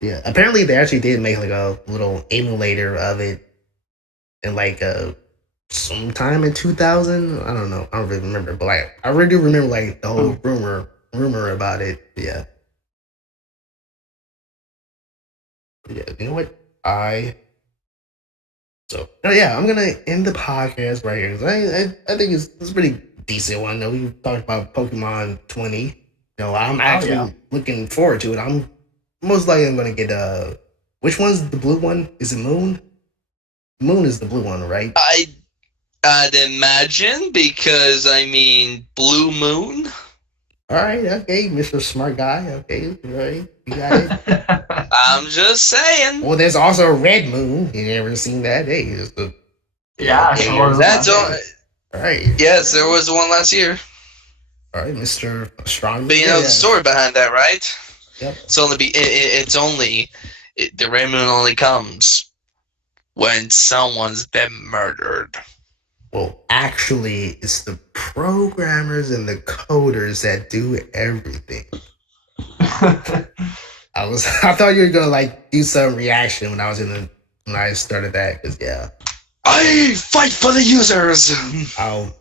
Yeah. Apparently, they actually did make like a little emulator of it in like sometime in 2000. I don't know. I don't really remember, but like I really do remember like the whole rumor about it. Yeah. Yeah. You know what? I'm gonna end the podcast right here. I think it's a pretty decent one. Though we talked about Pokemon 20. You know, I'm actually looking forward to it. I'm most likely I'm gonna get which one's the blue one? Is it Moon? Moon is the blue one, right? I'd imagine, because I mean, Blue Moon. All right, okay, Mr. Smart Guy. Okay, right, you got it. I'm just saying. Well, there's also a Red Moon. You never seen that? Hey, it's the sure. That's all. All right. Yes, there was one last year. All right, Mr. Astronomy. But you know the story behind that, right? Yep. The Red Moon only comes when someone's been murdered. Well, actually, it's the programmers and the coders that do everything. I thought you were gonna like do some reaction when I started that, because I fight for the users.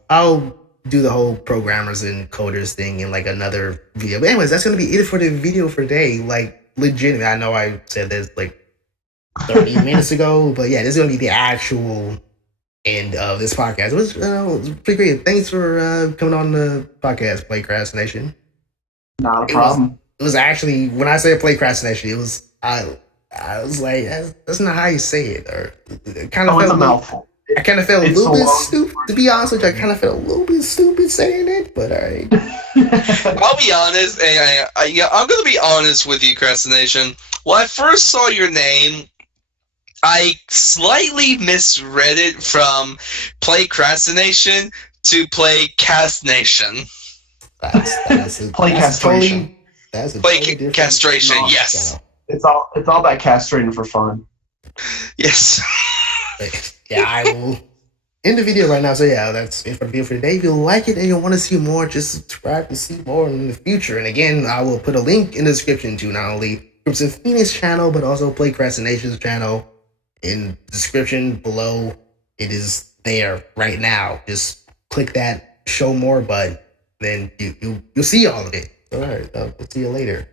I'll do the whole programmers and coders thing in like another video. But anyways, that's gonna be it for the video for today. Like legitimately, I know I said this like 30 minutes ago, but yeah, this is gonna be the actual end of this podcast. It was pretty great. Thanks for coming on the podcast, PlaycrastiNation. Not a problem. It was actually, when I said PlaycrastiNation, it was I was like, that's not how you say it, or it kind of it's a mouthful. I kind of felt a little bit stupid, to be honest with you. I kind of felt a little bit stupid saying it, but all right. I'll be honest. I'm going to be honest with you, Crastination. When I first saw your name, I slightly misread it from PlaycrastiNation to PlaycastNation. That's PlayCastration. That's a PlayCastration, yes. Channel. It's all about castrating for fun. Yes. Yeah, I will end the video right now. So yeah, that's it for the video for today. If you like it and you want to see more, just subscribe to see more in the future. And again, I will put a link in the description to not only Crimson Phoenix channel, but also PlaycrastiNation's channel in the description below. It is there right now. Just click that show more button, then you'll see all of it. All right, we'll see you later.